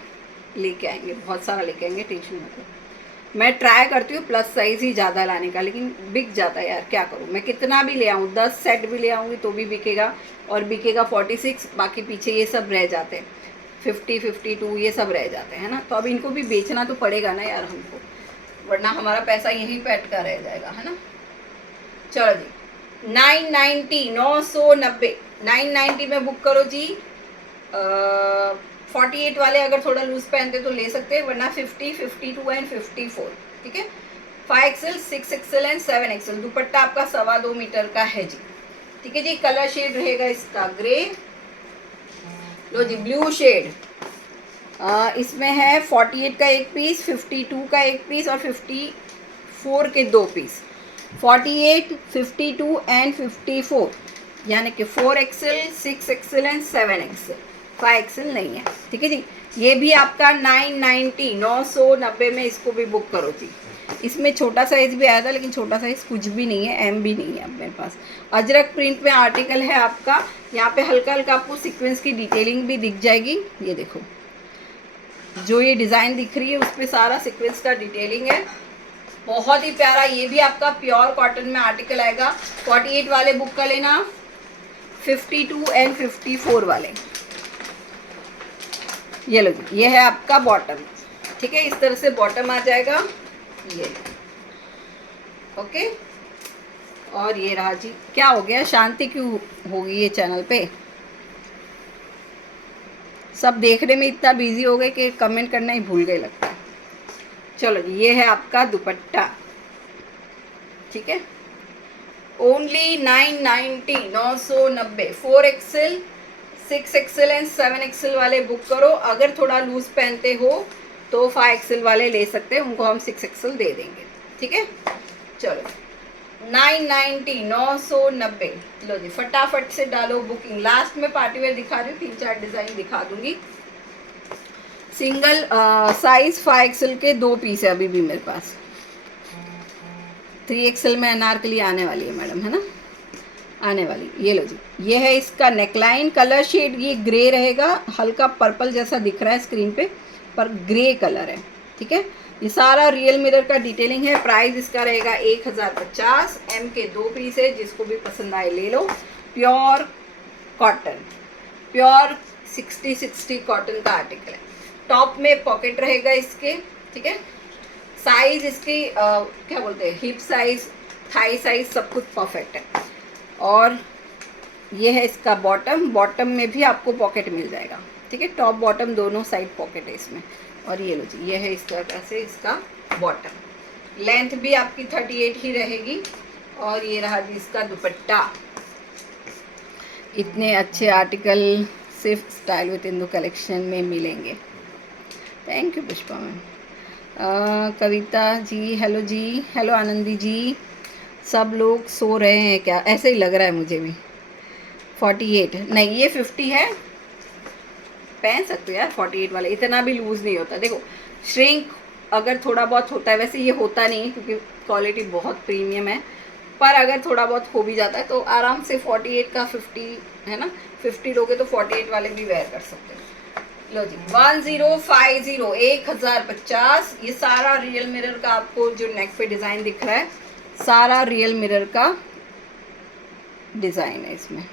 लेके आएंगे, बहुत सारा लेके आएंगे, टेंशन मत लो। मैं ट्राई करती हूँ प्लस साइज ही ज़्यादा लाने का, लेकिन बिक जाता है यार, क्या करूँ मैं। कितना भी ले आऊँ, 10 सेट भी ले आऊँगी तो भी बिकेगा, और बिकेगा 46, बाकी पीछे ये सब रह जाते हैं, 50, 52 ये सब रह जाते हैं ना। तो अब इनको भी बेचना तो पड़ेगा ना यार हमको, वरना हमारा पैसा यहीं पे अटका रह जाएगा, है ना। चलो जी 990, 990, 990 में बुक करो जी। 48 वाले अगर थोड़ा लूज पहनते तो ले सकते हैं, वरना 50, 52 एंड 54, ठीक है। 5XL, 6XL and 7XL। दुपट्टा आपका 2.25 मीटर का है जी, ठीक है जी। कलर शेड रहेगा इसका ग्रे। लो जी ब्लू शेड, इसमें है 48 का एक पीस, 52 का एक पीस, और 54 के 2 पीस। 48, 52 एंड 54, यानी कि 4XL, 6XL and 7XL, 5XL नहीं है, ठीक है जी। ये भी आपका 990, 990 में इसको भी बुक करो जी। इसमें छोटा साइज़ भी आया था, लेकिन छोटा साइज़ कुछ भी नहीं है, एम भी नहीं है अब मेरे पास। अजरक प्रिंट में आर्टिकल है आपका, यहाँ पे हल्का हल्का आपको सीक्वेंस की डिटेलिंग भी दिख जाएगी। ये देखो, जो ये डिज़ाइन दिख रही है उस पर सारा सीक्वेंस का डिटेलिंग है, बहुत ही प्यारा, ये भी आपका प्योर कॉटन में आर्टिकल आएगा। 48 वाले बुक कर लेना, 52 एंड 54 वाले। ये लो जी, ये है आपका बॉटम, ठीक है, इस तरह से बॉटम आ जाएगा ये। ओके, और ये रहा जी। क्या हो गया, शांति क्यों होगी ये चैनल पे? सब देखने में इतना बिजी हो गए कि कमेंट करना ही भूल गए लगता है। चलो जी, ये है आपका दुपट्टा, ठीक है, only 990, 990। 4XL, 6XL and 7XL वाले बुक करो। अगर थोड़ा लूज पहनते हो तो 5XL वाले ले सकते हैं, उनको हम 6XL दे देंगे, ठीक है। चलो 990, 990। लो जी, फटाफट से डालो बुकिंग। लास्ट में पार्टी वेयर दिखा रही हूँ, 3-4 डिज़ाइन दिखा दूंगी। सिंगल साइज 5XL के 2 पीस है अभी भी मेरे पास। 3XL में अनारकली आने वाली है मैडम, है ना, आने वाली। ये लो जी, ये है इसका नेकलाइन। कलर शेड ये ग्रे रहेगा, हल्का पर्पल जैसा दिख रहा है स्क्रीन पे, पर ग्रे कलर है, ठीक है। ये सारा रियल मिरर का डिटेलिंग है। प्राइस इसका रहेगा 1050। एम के 2 पीस है, जिसको भी पसंद आए ले लो। प्योर कॉटन, प्योर 60-60 कॉटन का आर्टिकल है। टॉप में पॉकेट रहेगा इसके, ठीक है। साइज इसकी क्या बोलते हैं, हिप साइज, थाई साइज, सब कुछ परफेक्ट है। और ये है इसका बॉटम। बॉटम में भी आपको पॉकेट मिल जाएगा, ठीक है, टॉप बॉटम दोनों साइड पॉकेट है इसमें। और ये लो जी, ये है इस तरह से इसका बॉटम। लेंथ भी आपकी 38 ही रहेगी। और ये रहा जी इसका दुपट्टा। इतने अच्छे आर्टिकल सिर्फ स्टाइल विद इंदु कलेक्शन में मिलेंगे। Thank you Pushpa ma'am. Kavita ji hello जी, हेलो आनंदी जी। सब लोग सो रहे हैं क्या? ऐसे ही लग रहा है मुझे भी। 48 नहीं, ये 50 है, पहन सकते हो यार 48 वाला, इतना भी लूज़ नहीं होता। देखो श्रिंक अगर थोड़ा बहुत होता है, वैसे ये होता नहीं है क्योंकि क्वालिटी बहुत प्रीमियम है, पर अगर थोड़ा बहुत हो भी जाता है तो आराम से 48 का 50 है ना, 50 लोगे तो 48 वाले भी वेयर कर सकते हो। लो जी 1050, 1050। ये सारा रियल मिरर का आपको जो नेक पे डिज़ाइन दिख रहा है, सारा रियल मिरर का डिज़ाइन है इसमें।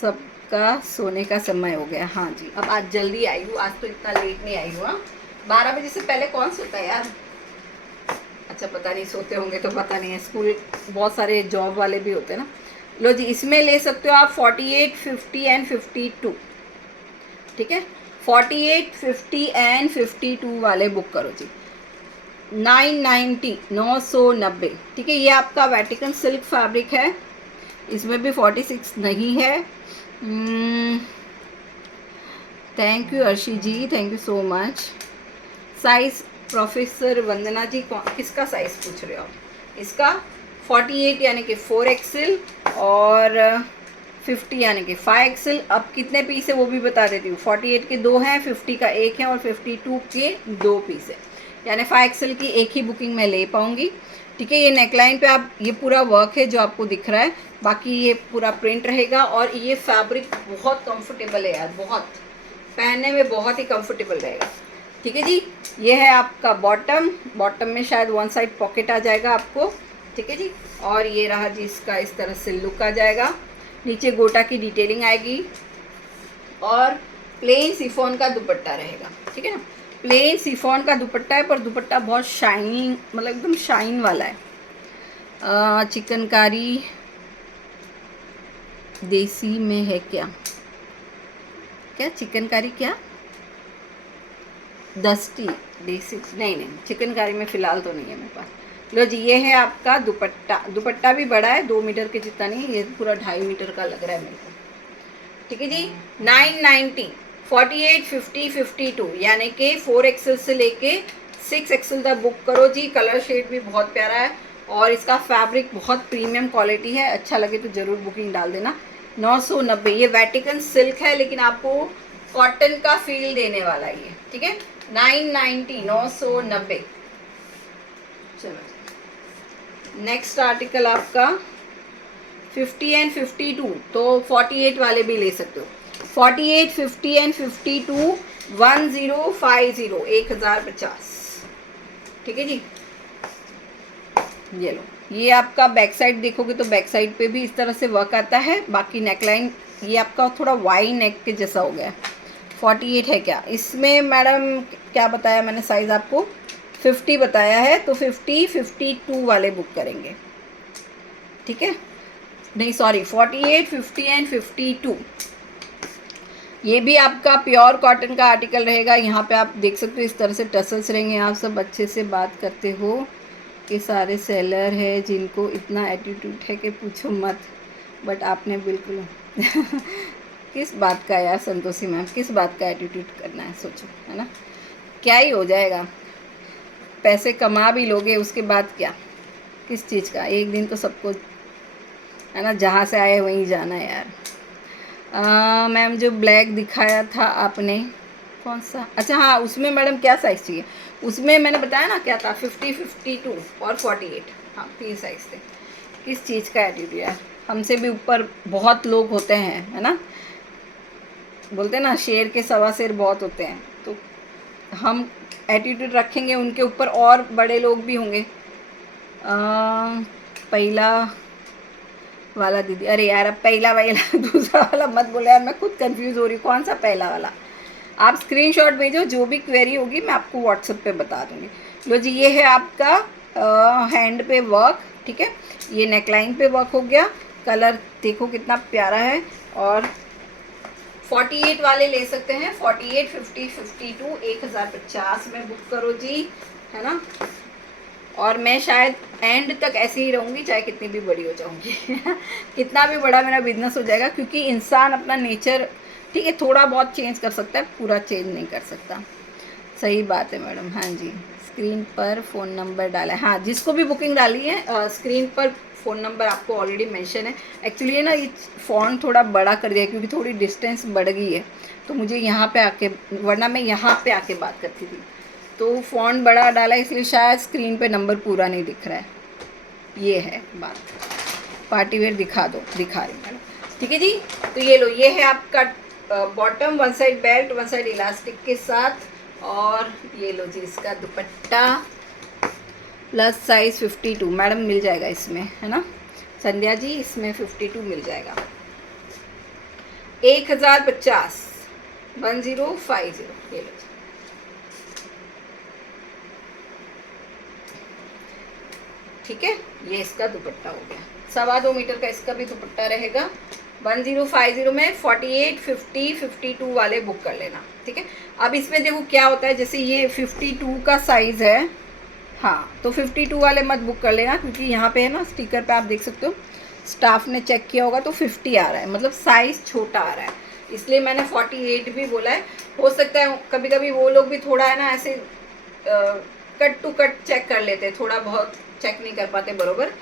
सबका सोने का समय हो गया। हाँ जी, अब आज जल्दी आई हूँ, आज तो इतना लेट नहीं आई हूँ। 12 बजे से पहले कौन सोता है यार? अच्छा पता नहीं, सोते होंगे तो पता नहीं है, स्कूल बहुत सारे जॉब वाले भी होते हैं ना। लो जी, इसमें ले सकते हो आप 48, 50 एंड 52, ठीक है। 48, 50 एंड 52 वाले बुक करो जी। 990, 990, ठीक है। ये आपका वेटिकन सिल्क फैब्रिक है, इसमें भी 46 नहीं है। Thank you Arshi ji, thank you so much. Size professor Vandana ji, किसका साइज पूछ रहे हो आप? इसका 48 यानी कि 4XL और 50 यानी कि 5XL। अब कितने पीस है वो भी बता देती हूँ। 48 के 2 हैं, 50 का 1 है और 52 के 2 पीस है, यानी 5XL की एक ही बुकिंग मैं ले पाऊँगी, ठीक है। ये नेकलाइन पे आप ये पूरा वर्क है जो आपको दिख रहा है, बाकी ये पूरा प्रिंट रहेगा। और ये फैब्रिक बहुत कंफर्टेबल है यार, बहुत पहनने में बहुत ही कंफर्टेबल रहेगा, ठीक है जी। ये है आपका बॉटम। बॉटम में शायद वन साइड पॉकेट आ जाएगा आपको, ठीक है जी। और ये रहा जी इसका इस तरह से लुक आ जाएगा। नीचे गोटा की डिटेलिंग आएगी और प्लेन शिफॉन का दुपट्टा रहेगा, ठीक है ना। प्लेन शिफॉन का दुपट्टा है, पर दुपट्टा बहुत शाइनिंग, मतलब एकदम शाइन वाला है। चिकनकारी देसी में है क्या? क्या चिकनकारी? क्या दस्ती देसी? नहीं, चिकनकारी में फ़िलहाल तो नहीं है मेरे पास। लो जी, ये है आपका दुपट्टा। दुपट्टा भी बड़ा है, 2 मीटर के जितना नहीं है, ये पूरा 2.5 मीटर का लग रहा है मेरे को, ठीक है जी। 990, 48, 50, 52 यानी कि 4XL से लेके 6XL तक बुक करो जी। कलर शेड भी बहुत प्यारा है और इसका फैब्रिक बहुत प्रीमियम क्वालिटी है। अच्छा लगे तो ज़रूर बुकिंग डाल देना। 990, ये वेटिकन सिल्क है लेकिन आपको कॉटन का फील देने वाला है ये, ठीक है। 990, 990। चलो नेक्स्ट आर्टिकल आपका 50 एंड 52, तो 48 वाले भी ले सकते हो। 48, 50 एंड 52, 1050, 1050, ठीक है जी। ये लो, ये आपका बैक साइड देखोगे तो बैक साइड पे भी इस तरह से वर्क आता है। बाकी नेकलाइन ये आपका थोड़ा वाई नेक के जैसा हो गया। 48 है क्या इसमें मैडम? क्या बताया मैंने साइज़ आपको? 50 बताया है, तो 50 52 वाले बुक करेंगे, ठीक है? नहीं सॉरी, 48 50 एंड 52। ये भी आपका प्योर कॉटन का आर्टिकल रहेगा। यहाँ पे आप देख सकते हो इस तरह से टसल्स रहेंगे। आप सब अच्छे से बात करते हो कि सारे सेलर है जिनको इतना एटीट्यूड है कि पूछो मत, बट आपने बिल्कुल किस बात का यार संतोषी मैम, किस बात का एटीट्यूड करना है? सोचो, है ना, क्या ही हो जाएगा, पैसे कमा भी लोगे उसके बाद क्या, किस चीज़ का? एक दिन तो सबको, है ना, जहाँ से आए वहीं जाना है यार। मैम जो ब्लैक दिखाया था आपने, कौन सा? अच्छा हाँ, उसमें मैडम क्या साइज़ चाहिए? उसमें मैंने बताया ना क्या था, 50 52 और 48। हाँ 3 साइज़ थे। किस चीज़ का एटीट्यूड यार, हमसे भी ऊपर बहुत लोग होते हैं, है ना, बोलते हैं ना शेर के सवा शेर बहुत होते हैं, तो हम एटीट्यूड रखेंगे उनके ऊपर और बड़े लोग भी होंगे। पहला वाला दीदी, अरे यार अब पहला वाला दूसरा वाला मत बोलो यार, मैं खुद कंफ्यूज हो रही हूँ कौन सा पहला वाला। आप स्क्रीनशॉट भेजो, जो भी क्वेरी होगी मैं आपको व्हाट्सएप पे बता दूँगी। लो जी, ये है आपका हैंड पे वर्क, ठीक है, ये नेकलाइन पे वर्क हो गया। कलर देखो कितना प्यारा है। और 48 वाले ले सकते हैं, 48 50 52 1050 में बुक करो जी, है ना। और मैं शायद एंड तक ऐसे ही रहूँगी, चाहे कितनी भी बड़ी हो जाऊँगी कितना भी बड़ा मेरा बिजनेस हो जाएगा, क्योंकि इंसान अपना नेचर, ठीक है, थोड़ा बहुत चेंज कर सकता है, पूरा चेंज नहीं कर सकता। सही बात है मैडम, हाँ जी। स्क्रीन पर फ़ोन नंबर डाला है, हाँ जिसको भी बुकिंग डाली है स्क्रीन पर फ़ोन नंबर आपको ऑलरेडी मेंशन है। एक्चुअली ना ये फ़ॉन्ट थोड़ा बड़ा कर दिया क्योंकि थोड़ी डिस्टेंस बढ़ गई है, तो मुझे यहाँ पे आके, वरना मैं यहाँ पे आके बात करती थी, तो फ़ॉन्ट बड़ा डाला इसलिए शायद स्क्रीन पे नंबर पूरा नहीं दिख रहा है, ये है बात। पार्टी वेयर दिखा दो, दिखा रही हूँ, ठीक है जी। तो ये लो, ये है आपका bottom, one side belt one side elastic के साथ। और ये लो जी इसका दुपट्टा, प्लस साइज 52 मैडम मिल जाएगा इसमें, है ना संध्या जी, इसमें 52 मिल जाएगा। 1050 1050, ये लो जी। ठीक है, ये इसका दुपट्टा हो गया, 2.25 मीटर का इसका भी दुपट्टा रहेगा। 1050 में 48 50 52 वाले बुक कर लेना, ठीक है। अब इसमें देखो क्या होता है, जैसे ये 52 का साइज़ है, हाँ तो 52 वाले मत बुक कर लेना, क्योंकि यहाँ पे है ना स्टिकर पे आप देख सकते हो, स्टाफ ने चेक किया होगा तो 50 आ रहा है, मतलब साइज़ छोटा आ रहा है, इसलिए मैंने 48 भी बोला है। हो सकता है कभी कभी वो लोग भी थोड़ा है ना ऐसे कट टू कट चेक कर लेते हैं, थोड़ा बहुत चेक नहीं कर पाते बरोबर,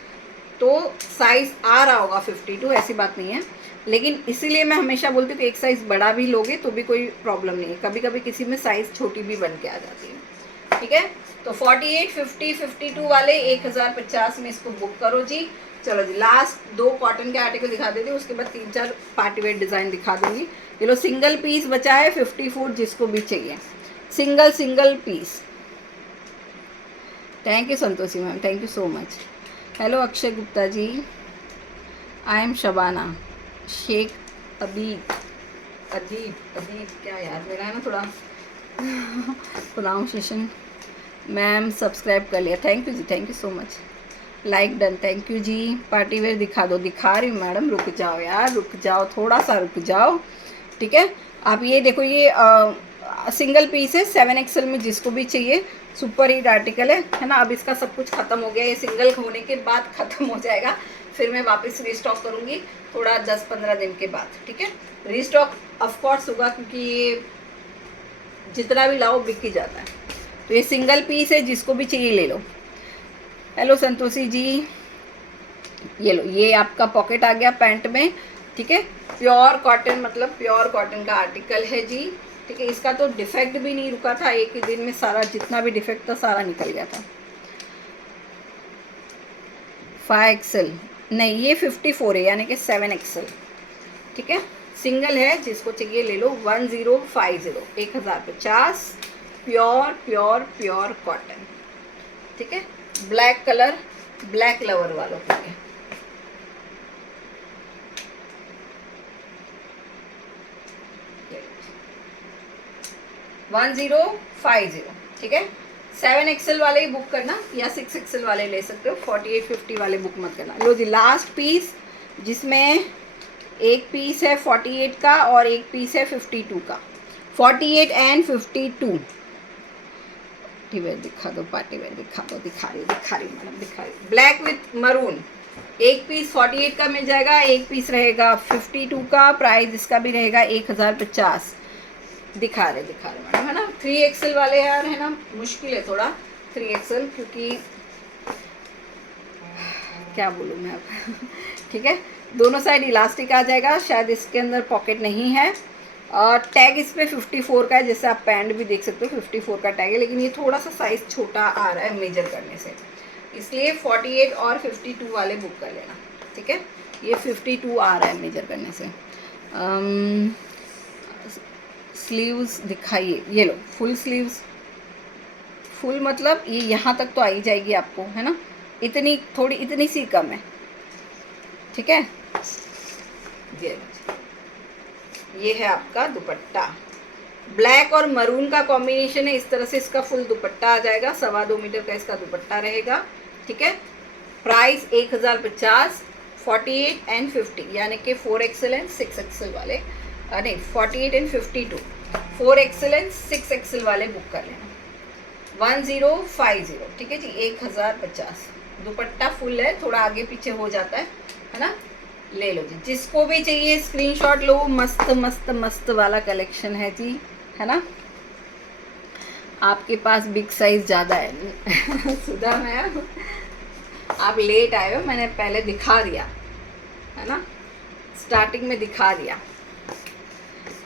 तो साइज़ आ रहा होगा 52, ऐसी बात नहीं है। लेकिन इसीलिए मैं हमेशा बोलती हूँ कि एक साइज़ बड़ा भी लोगे तो भी कोई प्रॉब्लम नहीं है, कभी कभी किसी में साइज़ छोटी भी बन के आ जाती है, ठीक है। तो 48 50 52 वाले 1050 में इसको बुक करो जी। चलो जी, लास्ट 2 कॉटन के आर्टिकल दिखा देती हूँ, उसके बाद 3-4 पार्टी वेयर डिज़ाइन दिखा दूँगी। चलो सिंगल पीस बचा है 50 फुट, जिसको भी चाहिए single piece. Thank you Santoshi ma'am, thank you so much. Hello Akshay Gupta ji, I am Shabana Shaikh Adeeb क्या यार, मेरा है ना थोड़ा प्रोनाउंसिएशन। मैम सब्सक्राइब कर लिया, थैंक यू जी, thank you so much. Like done, thank you जी। पार्टी वेयर दिखा दो, दिखा रही हूँ मैडम, रुक जाओ यार, रुक जाओ, थोड़ा सा रुक जाओ, ठीक है। आप ये देखो, ये सिंगल पीस है 7XL में, जिसको भी चाहिए, सुपर हिट आर्टिकल है ना। अब इसका सब कुछ ख़त्म हो गया, ये सिंगल होने के बाद ख़त्म हो जाएगा, फिर मैं वापस रीस्टॉक करूँगी थोड़ा 10-15 दिन के बाद, ठीक है। रीस्टॉक ऑफकोर्स होगा, क्योंकि ये जितना भी लाओ बिक ही जाता है। तो ये सिंगल पीस है, जिसको भी चाहिए ले लो। हेलो संतोषी जी, ये लो, ये आपका पॉकेट आ गया पैंट में, ठीक है। प्योर कॉटन, मतलब प्योर कॉटन का आर्टिकल है जी, ठीक है। इसका तो डिफेक्ट भी नहीं रुका था, एक ही दिन में सारा जितना भी डिफेक्ट था सारा निकल गया था। 5XL नहीं, ये 54 है, यानी कि 7XL, ठीक है। सिंगल है, जिसको चाहिए ले लो। 1050 1050 प्योर कॉटन, ठीक है। ब्लैक कलर ब्लैक लवर वालों के लिए। वन 1050, ठीक है। 7XL वाले ही बुक करना या 6XL वाले ले सकते हो, 48-50 वाले बुक मत करना। लो जी, लास्ट पीस, जिसमें एक पीस है 48 का और एक पीस है 52 का। 48 एंड 52। पार्टी वेयर दिखा दो, पार्टी वेयर दिखा दो। दिखा रही मैडम, दिखा रही। ब्लैक विथ मरून, एक पीस 48 का मिल जाएगा, एक पीस रहेगा 52 का। प्राइस इसका भी रहेगा 1050। दिखा रहे मैडम, है ना। 3XL वाले यार, है ना, मुश्किल है थोड़ा 3XL, क्योंकि क्या बोलूँ मैं अब ठीक है। दोनों साइड इलास्टिक आ जाएगा, शायद इसके अंदर पॉकेट नहीं है। और टैग इस पे 54 का है, जैसे आप पैंट भी देख सकते हो 54 का टैग है, लेकिन ये थोड़ा सा साइज़ छोटा आ रहा है मेजर करने से, इसलिए 48 और 52 वाले बुक कर लेना, ठीक है। ये 52 आ रहा है मेजर करने से। स्लीव्स दिखाइए, ये लो फुल स्लीव्स। फुल मतलब ये यहाँ तक तो आ ही जाएगी आपको, है ना, इतनी थोड़ी, इतनी सी कम है, ठीक है। ये है आपका दुपट्टा, ब्लैक और मरून का कॉम्बिनेशन है, इस तरह से इसका फुल दुपट्टा आ जाएगा। 2.25 मीटर का इसका दुपट्टा रहेगा, ठीक है। प्राइस 1050, 48 एंड 50, यानी कि 4XL एंड 6XL वाले, नहीं 48 एंड 52, 4XL एंड 6XL वाले बुक कर लेना। 1050, ठीक है जी, 1050। दुपट्टा फुल है, थोड़ा आगे पीछे हो जाता है ना। ले लो जी, जिसको भी चाहिए स्क्रीनशॉट लो। मस्त मस्त मस्त वाला कलेक्शन है जी, है ना। आपके पास बिग साइज ज़्यादा है सुधा मैम, आप लेट आए हो, मैंने पहले दिखा दिया, है ना, स्टार्टिंग में दिखा दिया।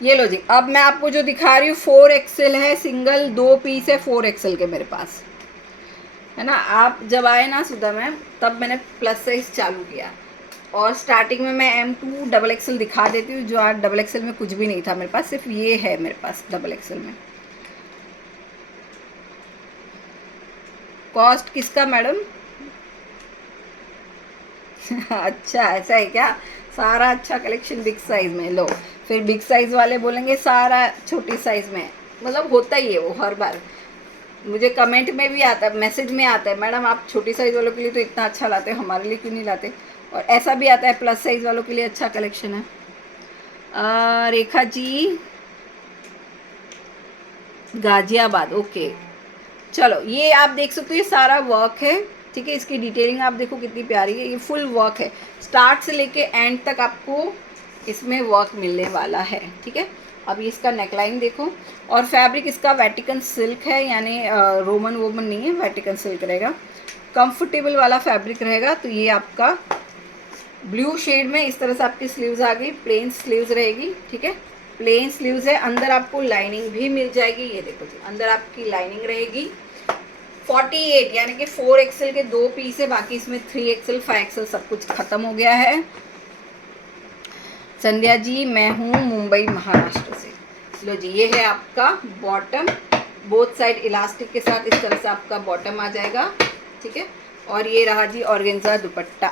ये लो जी, अब मैं आपको जो दिखा रही हूँ 4XL है, सिंगल 2 पीस है 4XL के मेरे पास, है ना। आप जब आए ना सुधा मैम, तब मैंने प्लस साइज चालू किया, और स्टार्टिंग में मैं M2 XXL दिखा देती हूँ, जो आज XXL में कुछ भी नहीं था मेरे पास, सिर्फ ये है मेरे पास XXL में। कॉस्ट किसका मैडम अच्छा, ऐसा है क्या। सारा अच्छा कलेक्शन बिग साइज में। लो, फिर बिग साइज वाले बोलेंगे सारा छोटी साइज में, मतलब होता ही है वो हर बार। मुझे कमेंट में भी आता है, मैसेज में आता है, मैडम आप छोटी साइज वालों के लिए तो इतना अच्छा लाते हो, हमारे लिए क्यों नहीं लाते। और ऐसा भी आता है प्लस साइज वालों के लिए अच्छा कलेक्शन है। रेखा जी गाजियाबाद, ओके। चलो, ये आप देख सकते हो, ये सारा वर्क है, ठीक है। इसकी डिटेलिंग आप देखो कितनी प्यारी है, ये फुल वर्क है, स्टार्ट से लेके एंड तक आपको इसमें वर्क मिलने वाला है, ठीक है। अब इसका नेकलाइन देखो, और फैब्रिक इसका वेटिकन सिल्क है, यानी रोमन वोमन नहीं है, वेटिकन सिल्क रहेगा, कंफर्टेबल वाला फैब्रिक रहेगा। तो ये आपका ब्लू शेड में इस तरह से आपकी स्लीव्स आ गई, प्लेन स्लीव्स रहेगी, ठीक है। प्लेन स्लीव्स है, अंदर आपको लाइनिंग भी मिल जाएगी, ये देखो जी, अंदर आपकी लाइनिंग रहेगी। 48 यानी कि 4XL के 2 पीस है, बाकी इसमें 3XL 5XL सब कुछ खत्म हो गया है। संध्या जी, मैं हूँ मुंबई महाराष्ट्र से। लो जी, ये है आपका बॉटम, बोथ साइड इलास्टिक के साथ इस तरह से आपका बॉटम आ जाएगा, ठीक है। और ये रहा जी ऑर्गेन्जा दुपट्टा,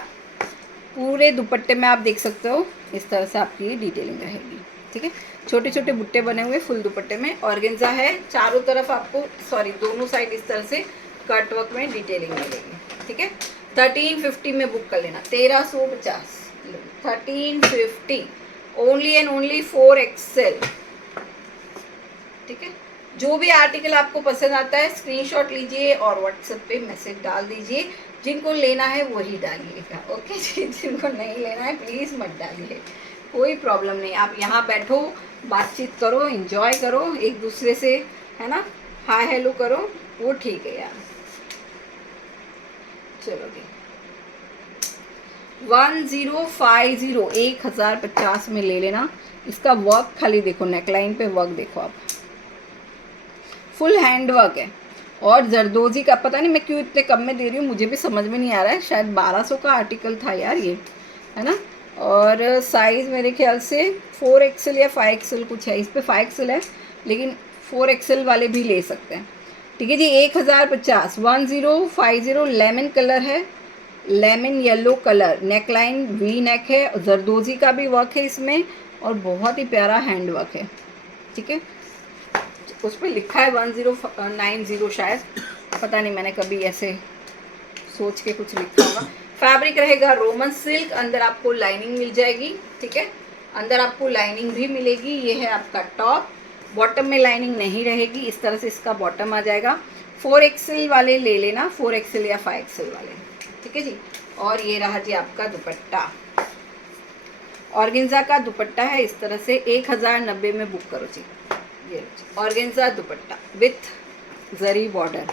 पूरे दुपट्टे में आप देख सकते हो इस तरह से आपकी डिटेलिंग रहेगी, ठीक है। छोटे छोटे बुट्टे बने हुए फुल दुपट्टे में, ऑर्गेन्जा है, चारों तरफ आपको, सॉरी दोनों साइड इस तरह से कट वर्क में डिटेलिंग मिलेगी, ठीक है। 1350 में बुक कर लेना, 1350, 1350, ओनली एंड ओनली 4XL, ठीक है। जो भी आर्टिकल आपको पसंद आता है स्क्रीनशॉट लीजिए और व्हाट्सएप पे मैसेज डाल दीजिए। जिनको लेना है वही डालिएगा, ओके जी। जिनको नहीं लेना है प्लीज़ मत डालिए, कोई प्रॉब्लम नहीं। आप यहाँ बैठो, बातचीत करो, एंजॉय करो एक दूसरे से, है ना, हाय हेलो करो, वो ठीक है यार। चलो जी, 1050, 1050 में ले लेना। इसका वर्क खाली देखो, नेकलाइन पे वर्क देखो आप, फुल हैंड वर्क है। और जरदोजी का पता नहीं मैं क्यों इतने कम में दे रही हूँ, मुझे भी समझ में नहीं आ रहा है, शायद 1200 का आर्टिकल था यार ये, है ना। और साइज़ मेरे ख्याल से 4XL या 5XL कुछ है, इस पर 5XL है, लेकिन 4XL वाले भी ले सकते हैं, ठीक है जी। 1050, 1050 लेमन कलर है, lemon yellow colour, neckline V neck है, जरदोजी का भी वर्क है इसमें और बहुत ही प्यारा हैंड वर्क है, ठीक है। उस पर लिखा है 1090 शायद, पता नहीं, मैंने कभी ऐसे सोच के कुछ लिखा होगा। फैब्रिक रहेगा रोमन सिल्क, अंदर आपको लाइनिंग मिल जाएगी, ठीक है, अंदर आपको लाइनिंग भी मिलेगी। ये है आपका टॉप, बॉटम में लाइनिंग नहीं रहेगी, इस तरह से इसका बॉटम आ जाएगा। 4XL वाले ले लेना, 4XL या 5XL वाले, ठीक है जी। और ये रहा जी आपका दुपट्टा, ऑर्गेन्जा का दुपट्टा है इस तरह से, 1090 में बुक करो जी। ये organza dupatta with zari border.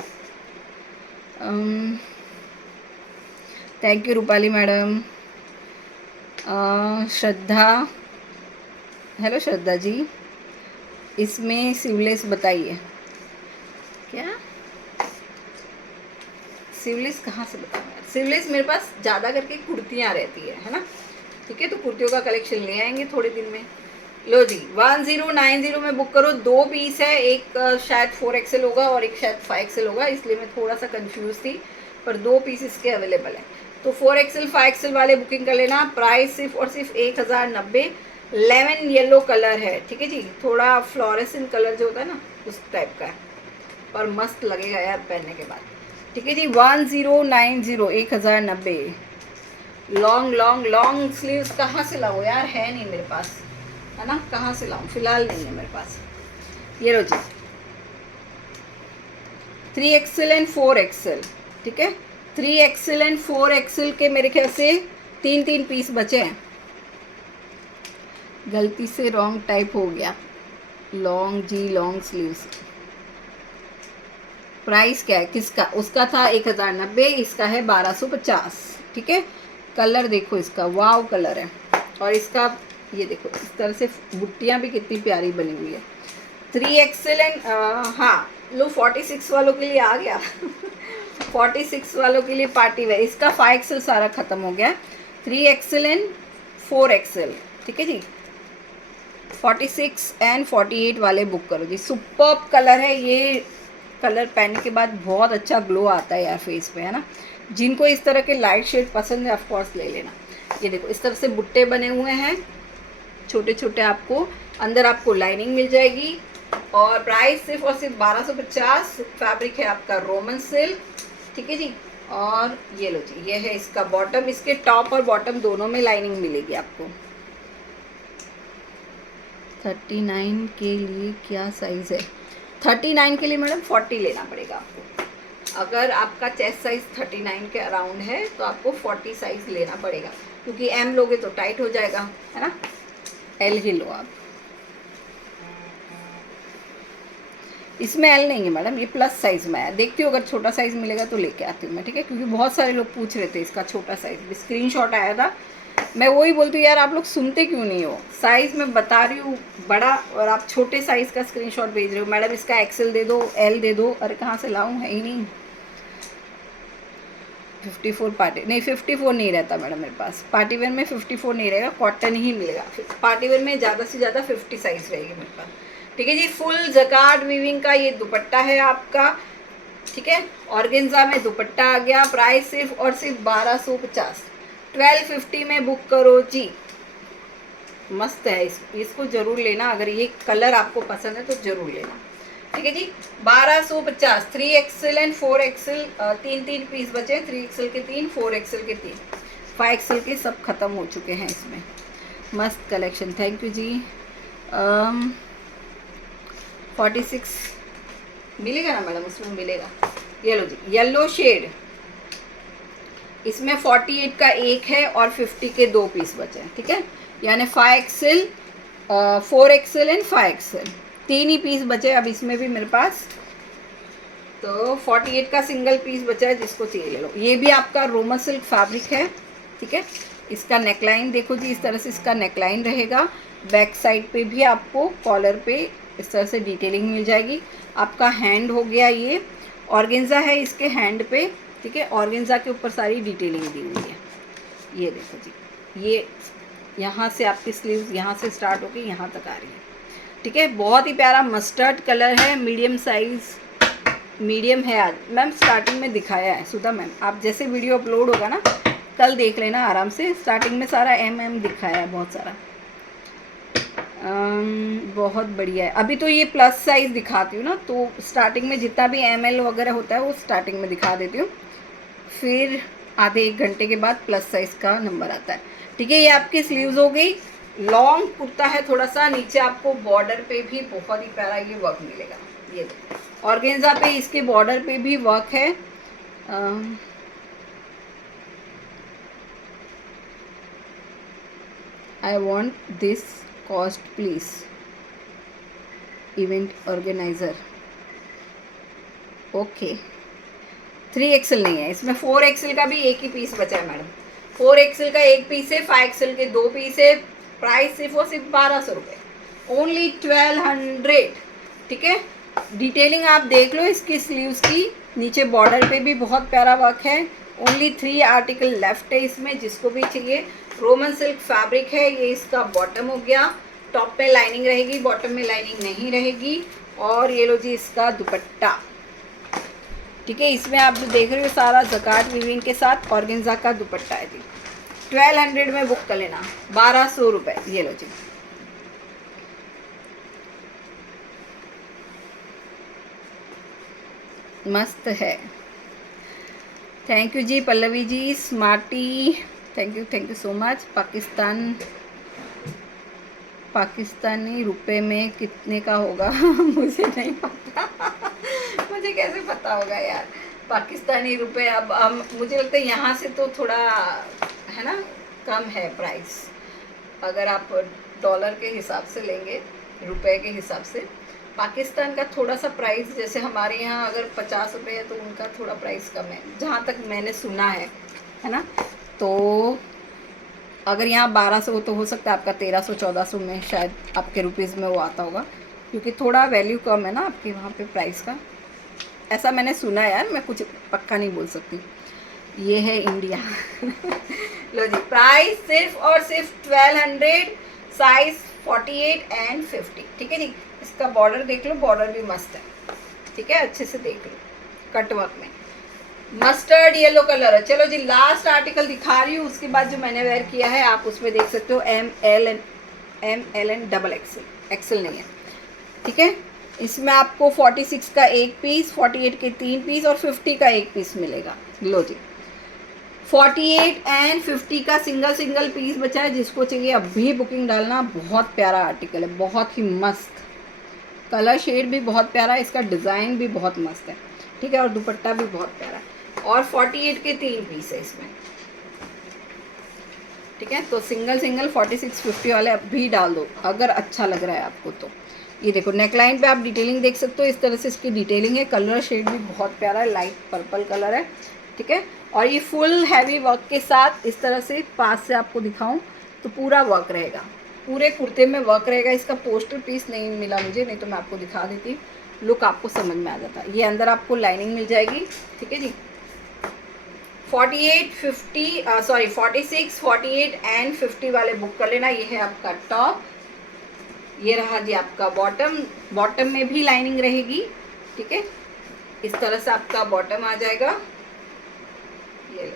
Thank you Rupali madam. Shraddha, hello Shraddha ji, इसमें सिवलेस बताइए। क्या सिवलेस कहाँ से बताऊँ यार? सिवलेस मेरे पास ज़्यादा करके कुर्तियाँ रहती है ना, ठीक है, तो कुर्तियों का कलेक्शन ले आएंगे थोड़े दिन में। लो जी 1090 में बुक करो। 2 पीस है, एक शायद 4XL होगा और एक शायद 5XL होगा, इसलिए मैं थोड़ा सा कंफ्यूज थी, पर 2 पीस इसके अवेलेबल हैं। तो 4XL 5XL वाले बुकिंग कर लेना। प्राइस सिर्फ और सिर्फ 1090। लेमन येलो कलर है, ठीक है जी, थोड़ा फ्लोरेसेंट कलर जो होता है ना उस टाइप का है, पर मस्त लगेगा यार पहनने के बाद, ठीक है जी। 1090, 1090। लॉन्ग लॉन्ग लॉन्ग स्लीव्स कहाँ से लाऊं यार, है नहीं मेरे पास, है ना, कहाँ से लाऊं, फिलहाल नहीं है मेरे पास। ये लो जी 3XL एंड 4XL, ठीक है, 3XL एंड 4XL के मेरे ख्याल से 3 पीस बचे हैं। गलती से रॉन्ग टाइप हो गया, लॉन्ग जी लॉन्ग स्लीव्स। प्राइस क्या है किसका? उसका था 1090, इसका है 1250, ठीक है। कलर देखो इसका, वाव कलर है, और इसका ये देखो इस तरह से बुट्टियाँ भी कितनी प्यारी बनी हुई है। 3XL एंड हाँ लो 46 वालों के लिए आ गया 46 वालों के लिए पार्टी वेयर। इसका 5XL सारा ख़त्म हो गया। 3XL एंड 4XL, ठीक है जी। 46 एंड 48 वाले बुक करो जी। सुपर्ब कलर है ये, कलर पहनने के बाद बहुत अच्छा ग्लो आता है यार फेस पे, है ना। जिनको इस तरह के लाइट शेड पसंद है ऑफकोर्स ले लेना। ये देखो इस तरह से बुट्टे बने हुए हैं छोटे छोटे, आपको अंदर आपको लाइनिंग मिल जाएगी, और प्राइस सिर्फ और सिर्फ 1250। फैब्रिक है आपका रोमन सिल्क, ठीक है जी। और ये लो जी, ये है इसका बॉटम, इसके टॉप और बॉटम दोनों में लाइनिंग मिलेगी आपको। 39 के लिए क्या साइज़ है? 39 के लिए मैडम 40 लेना पड़ेगा आपको। अगर आपका चेस्ट साइज 39 के अराउंड है तो आपको 40 साइज लेना पड़ेगा, क्योंकि M लोगे तो टाइट हो जाएगा, है ना। L ही लो आप। इसमें L नहीं है मैडम, ये प्लस साइज में है। देखती हूँ अगर छोटा साइज मिलेगा तो लेके आती हूँ मैं, ठीक है, क्योंकि बहुत सारे लोग पूछ रहे थे इसका छोटा साइज, स्क्रीनशॉट आया था। मैं वही बोलती हूँ यार आप लोग सुनते क्यों नहीं हो, साइज़ मैं बता रही हूँ बड़ा और आप छोटे साइज़ का स्क्रीनशॉट भेज रहे हो। मैडम इसका XL दे दो, L दे दो, अरे कहाँ से लाऊं, है ही नहीं। 54 पार्टी नहीं, 54 नहीं रहता मैडम मेरे पास। पार्टी वेयर में 54 नहीं रहेगा, कॉटन ही मिलेगा। पार्टी वेयर में ज़्यादा से ज़्यादा 50 साइज़ रहेगी मेरे पास, ठीक है जी। फुल जकार्ड वीविंग का ये दुपट्टा है आपका, ठीक है। ऑर्गेन्जा में दुपट्टा आ गया। प्राइस सिर्फ और सिर्फ 1250। 1250 में बुक करो जी। मस्त है, इसको ज़रूर लेना, अगर ये कलर आपको पसंद है तो ज़रूर लेना, ठीक है जी। 1250। 3XL एंड 4XL 3 पीस बचे। 3XL के 3, 4XL के 3, 5XL के सब ख़त्म हो चुके हैं इसमें। मस्त कलेक्शन, थैंक यू जी। 46 मिलेगा ना मैडम? उसमें मिलेगा। ये लो जी येलो शेड, इसमें 48 का एक है और 50 के 2 पीस बचे हैं, ठीक है। यानी 5XL 4XL and 5XL 3 he piece बचे अब इसमें भी मेरे पास। तो 48 का सिंगल पीस बचा है, जिसको चाहिए ले लो। ये भी आपका रोमन सिल्क फैब्रिक है, ठीक है। इसका नेकलाइन देखो जी, इस तरह से इसका नेकलाइन रहेगा। बैक साइड पे भी आपको कॉलर पे इस तरह से डिटेलिंग मिल जाएगी। आपका हैंड हो गया, ये ऑर्गेन्जा है इसके हैंड पे, ठीक है। ऑर्गेन्जा के ऊपर सारी डिटेलिंग दी हुई है। ये देखो जी, ये यहाँ से आपकी स्लीव्स यहाँ से स्टार्ट होकर यहाँ तक आ रही है, ठीक है। बहुत ही प्यारा मस्टर्ड कलर है, मीडियम साइज़, मीडियम है आज मैम, स्टार्टिंग में दिखाया है सुधा मैम, आप जैसे वीडियो अपलोड होगा ना कल देख लेना आराम से, स्टार्टिंग में सारा एम दिखाया है बहुत सारा। बहुत बढ़िया है। अभी तो ये प्लस साइज़ दिखाती हूँ ना, तो स्टार्टिंग में जितना भी ML वगैरह होता है वो स्टार्टिंग में दिखा देती हूँ, फिर आधे 1 घंटे के बाद प्लस साइज़ का नंबर आता है। ठीक है, ये आपकी स्लीव्स हो गई। लॉन्ग कुर्ता है थोड़ा सा, नीचे आपको बॉर्डर पे भी बहुत ही प्यारा ये वर्क मिलेगा। ये ऑर्गेन्जा पे इसके बॉर्डर पे भी वर्क है। I want this cost please, event organiser. Okay, 3XL नहीं है इसमें, 4XL का भी एक ही पीस बचा है मैडम। 4XL का एक पीस है, 5XL के 2 पीस है। प्राइस सिर्फ और सिर्फ 1200 रुपये, ओनली 1200। ठीक है, डिटेलिंग आप देख लो इसकी स्लीव्स की, नीचे बॉर्डर पे भी बहुत प्यारा वर्क है। ओनली 3 आर्टिकल लेफ्ट है इसमें, जिसको भी चाहिए। रोमन सिल्क फैब्रिक है, ये इसका बॉटम हो गया। टॉप पे लाइनिंग रहेगी, बॉटम में लाइनिंग नहीं रहेगी। और ये लो जी इसका दुपट्टा। ठीक है, इसमें आप जो देख रहे हो सारा जकार्ड वीविंग के साथ ऑर्गेन्जा का दुपट्टा है जी। 1200 में बुक कर लेना, 1200 रुपये। ये लो जी, मस्त है। थैंक यू जी Pallavi ji, smarty, thank you so much. Pakistani रुपए में कितने का होगा? मुझे नहीं पता। मुझे कैसे पता होगा यार पाकिस्तानी रुपए। अब हम, मुझे लगता है यहाँ से तो थोड़ा है ना कम है प्राइस, अगर आप डॉलर के हिसाब से लेंगे, रुपए के हिसाब से। पाकिस्तान का थोड़ा सा प्राइस, जैसे हमारे यहाँ अगर 50 रुपये है तो उनका थोड़ा प्राइस कम है, जहाँ तक मैंने सुना है ना। तो अगर यहाँ 1200 तो हो सकता है आपका 1300-1400 में शायद आपके रुपीज़ में वो आता होगा, क्योंकि थोड़ा वैल्यू कम है ना आपके वहाँ पे प्राइस का, ऐसा मैंने सुना है यार, मैं कुछ पक्का नहीं बोल सकती। ये है इंडिया। लो जी, प्राइस सिर्फ और सिर्फ 1200, साइज 48 एंड 50। ठीक है जी, इसका बॉर्डर देख लो, बॉर्डर भी मस्त है। ठीक है, अच्छे से देख लो, कटवर्क में मस्टर्ड येलो कलर है। चलो जी, लास्ट आर्टिकल दिखा रही हूँ, उसके बाद जो मैंने वेयर किया है आप उसमें देख सकते हो। ML एंड XXL, XL नहीं है। ठीक है, इसमें आपको 46 का एक पीस, 48 के 3 पीस और 50 का एक पीस मिलेगा। लो जी, 48 एंड 50 का सिंगल पीस बचा है, जिसको चाहिए अभी बुकिंग डालना। बहुत प्यारा आर्टिकल है, बहुत ही मस्त, कलर शेड भी बहुत प्यारा है, इसका डिज़ाइन भी बहुत मस्त है। ठीक है, और दुपट्टा भी बहुत प्यारा है। और 48 के 3 पीस है इसमें। ठीक है, तो सिंगल 46 50 वाले अभी डाल दो अगर अच्छा लग रहा है आपको तो। ये देखो, नेकलाइन पे आप डिटेलिंग देख सकते हो, इस तरह से इसकी डिटेलिंग है। कलर शेड भी बहुत प्यारा है, लाइट पर्पल कलर है। ठीक है, और ये फुल हैवी वर्क के साथ, इस तरह से पास से आपको दिखाऊं तो पूरा वर्क रहेगा, पूरे कुर्ते में वर्क रहेगा। इसका पोस्टर पीस नहीं मिला मुझे, नहीं तो मैं आपको दिखा देती, लुक आपको समझ में आ जाता। ये अंदर आपको लाइनिंग मिल जाएगी। ठीक है जी, 46 48 एंड 50 वाले बुक कर लेना। ये है आपका टॉप, ये रहा जी आपका बॉटम। बॉटम में भी लाइनिंग रहेगी। ठीक है, इस तरह से आपका बॉटम आ जाएगा। ये लो,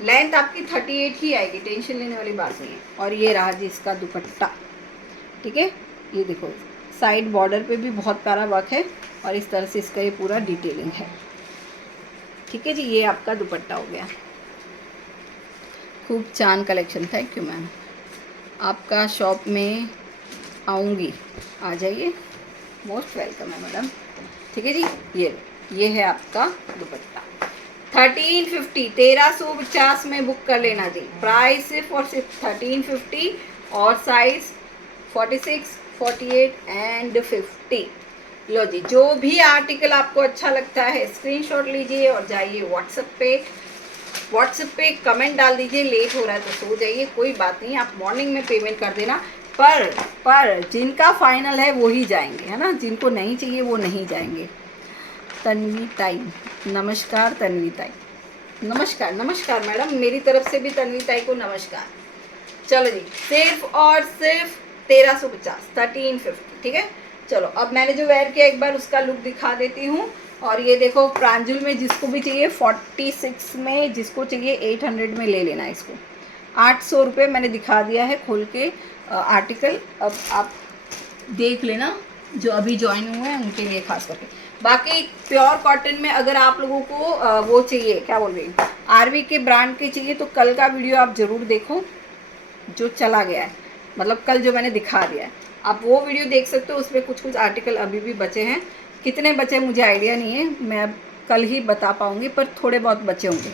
लेंथ आपकी 38 ही आएगी, टेंशन लेने वाली बात नहीं है। और ये रहा जी इसका दुपट्टा। ठीक है, ये देखो, साइड बॉर्डर पे भी बहुत प्यारा वर्क है, और इस तरह से इसका ये पूरा डिटेलिंग है। ठीक है जी, ये आपका दुपट्टा हो गया। खूब चांद कलेक्शन, थैंक यू मैम। आपका शॉप में आऊँगी, आ जाइए, मोस्ट वेलकम है मैडम। ठीक है जी, ये है आपका दुपट्टा। 1350, 1350 में बुक कर लेना जी। प्राइस सिर्फ और सिर्फ 1350 और साइज 46 48 एंड 50। लो जी, जो भी आर्टिकल आपको अच्छा लगता है स्क्रीनशॉट लीजिए और जाइए व्हाट्सएप पे कमेंट डाल दीजिए। लेट हो रहा है तो सो जाइए, कोई बात नहीं, आप मॉर्निंग में पेमेंट कर देना। पर जिनका फाइनल है वो ही जाएंगे, है ना, जिनको नहीं चाहिए वो नहीं जाएंगे। तन्वी ताई, नमस्कार तन्वी ताई, नमस्कार मैडम, मेरी तरफ से भी तन्वी ताई को नमस्कार। चलो जी, सिर्फ और सिर्फ 1350, 1350। ठीक है, चलो अब मैंने जो वेयर किया एक बार उसका लुक दिखा देती हूँ। और ये देखो प्रांजुल में जिसको भी चाहिए 46 में, जिसको चाहिए 800 में ले लेना इसको। 800 रुपये मैंने दिखा दिया है खोल के आर्टिकल। अब आप देख लेना जो अभी ज्वाइन हुए हैं उनके लिए खास करके। बाकी प्योर कॉटन में अगर आप लोगों को वो चाहिए, क्या बोल रही हूँ, आरवी के ब्रांड के चाहिए तो कल का वीडियो आप ज़रूर देखो जो चला गया है, मतलब कल जो मैंने दिखा दिया है, आप वो वीडियो देख सकते हो। उसमें कुछ कुछ आर्टिकल अभी भी बचे हैं, कितने बचे मुझे आइडिया नहीं है, मैं अब कल ही बता पाऊँगी, पर थोड़े बहुत बचे होंगे।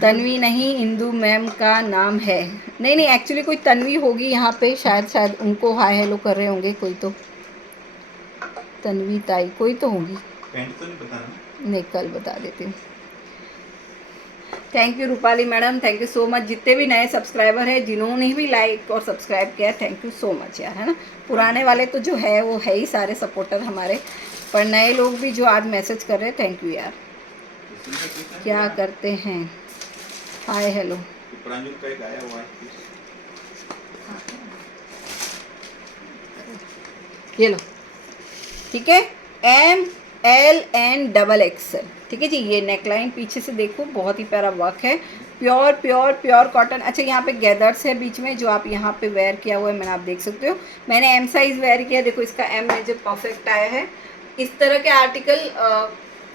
तन्वी नहीं, इंदू मैम का नाम है। नहीं नहीं, एक्चुअली कोई तन्वी होगी यहाँ पे, शायद उनको हाय हेलो कर रहे होंगे कोई, तो तन्वी ताई कोई तो होगी। पेंट तो नहीं बताना। नहीं, कल बता देती हूँ। Thank you Rupali madam, thank you so much. जितने भी नए सब्सक्राइबर हैं, जिन्होंने भी लाइक और सब्सक्राइब किया, थैंक यू सो मच यार, है ना। पुराने वाले तो जो है वो है ही सारे सपोर्टर हमारे, पर नए लोग भी जो आज मैसेज कर रहे हैं, थैंक यू यार। क्या करते हैं, हाय हेलो। प्रांजल का एक आया हुआ है पीस। ये लो, ठीक है, M L and double XL, ठीक है जी। ये नेकलाइन पीछे से देखो बहुत ही प्यारा वर्क है, प्योर प्योर प्योर कॉटन। अच्छा, यहाँ पे गैदर्स है बीच में जो आप यहाँ पे वेयर किया हुआ है, मैंने आप देख सकते हो। मैंने एम साइज़ वेयर किया, देखो इसका एम मुझे परफेक्ट आया है। इस तरह के आर्टिकल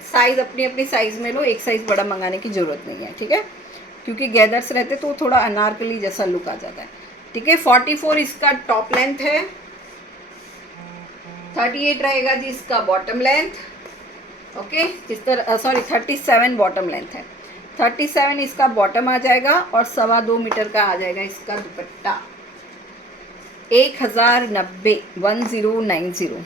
साइज़ अपनी अपनी साइज़ में लो, एक साइज़ बड़ा मंगाने की ज़रूरत नहीं है, ठीक है, क्योंकि गैदर्स रहते तो थोड़ा अनारकली जैसा लुक आ जाता है, ठीक है। 44 इसका टॉप लेंथ है, 38 रहेगा जी इसका बॉटम लेंथ, ओके। इस तरह, सॉरी 37 बॉटम लेंथ है, 37 इसका बॉटम आ जाएगा, और 2.25 मीटर का आ जाएगा इसका दुपट्टा। 1090 1090।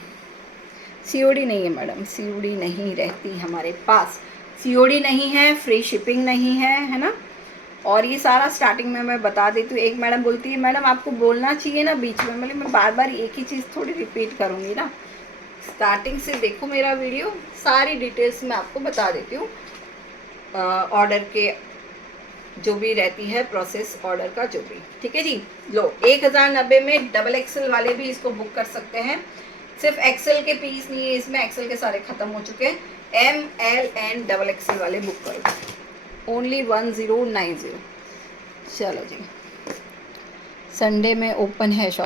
सीओडी नहीं है मैडम, सीओडी नहीं रहती हमारे पास, सीओडी नहीं है, फ्री शिपिंग नहीं है ना। और ये सारा स्टार्टिंग में मैं बता देती हूँ। एक मैडम बोलती है मैडम आपको बोलना चाहिए ना बीच में, मतलब मैं बार बार एक ही चीज़ थोड़ी रिपीट करूँगी ना। स्टार्टिंग से देखो मेरा वीडियो, सारी डिटेल्स मैं आपको बता देती हूँ। ऑर्डर के जो भी रहती है प्रोसेस, ऑर्डर का जो भी, ठीक है जी। लो 1090 में डबल एक्सेल वाले भी इसको बुक कर सकते हैं। सिर्फ एक्सेल के पीस नहीं है इसमें, एक्सेल के सारे ख़त्म हो चुके हैं। M L and double XL वाले बुक करो, ओनली 1090। चलो जी, संडे में ओपन है शॉप।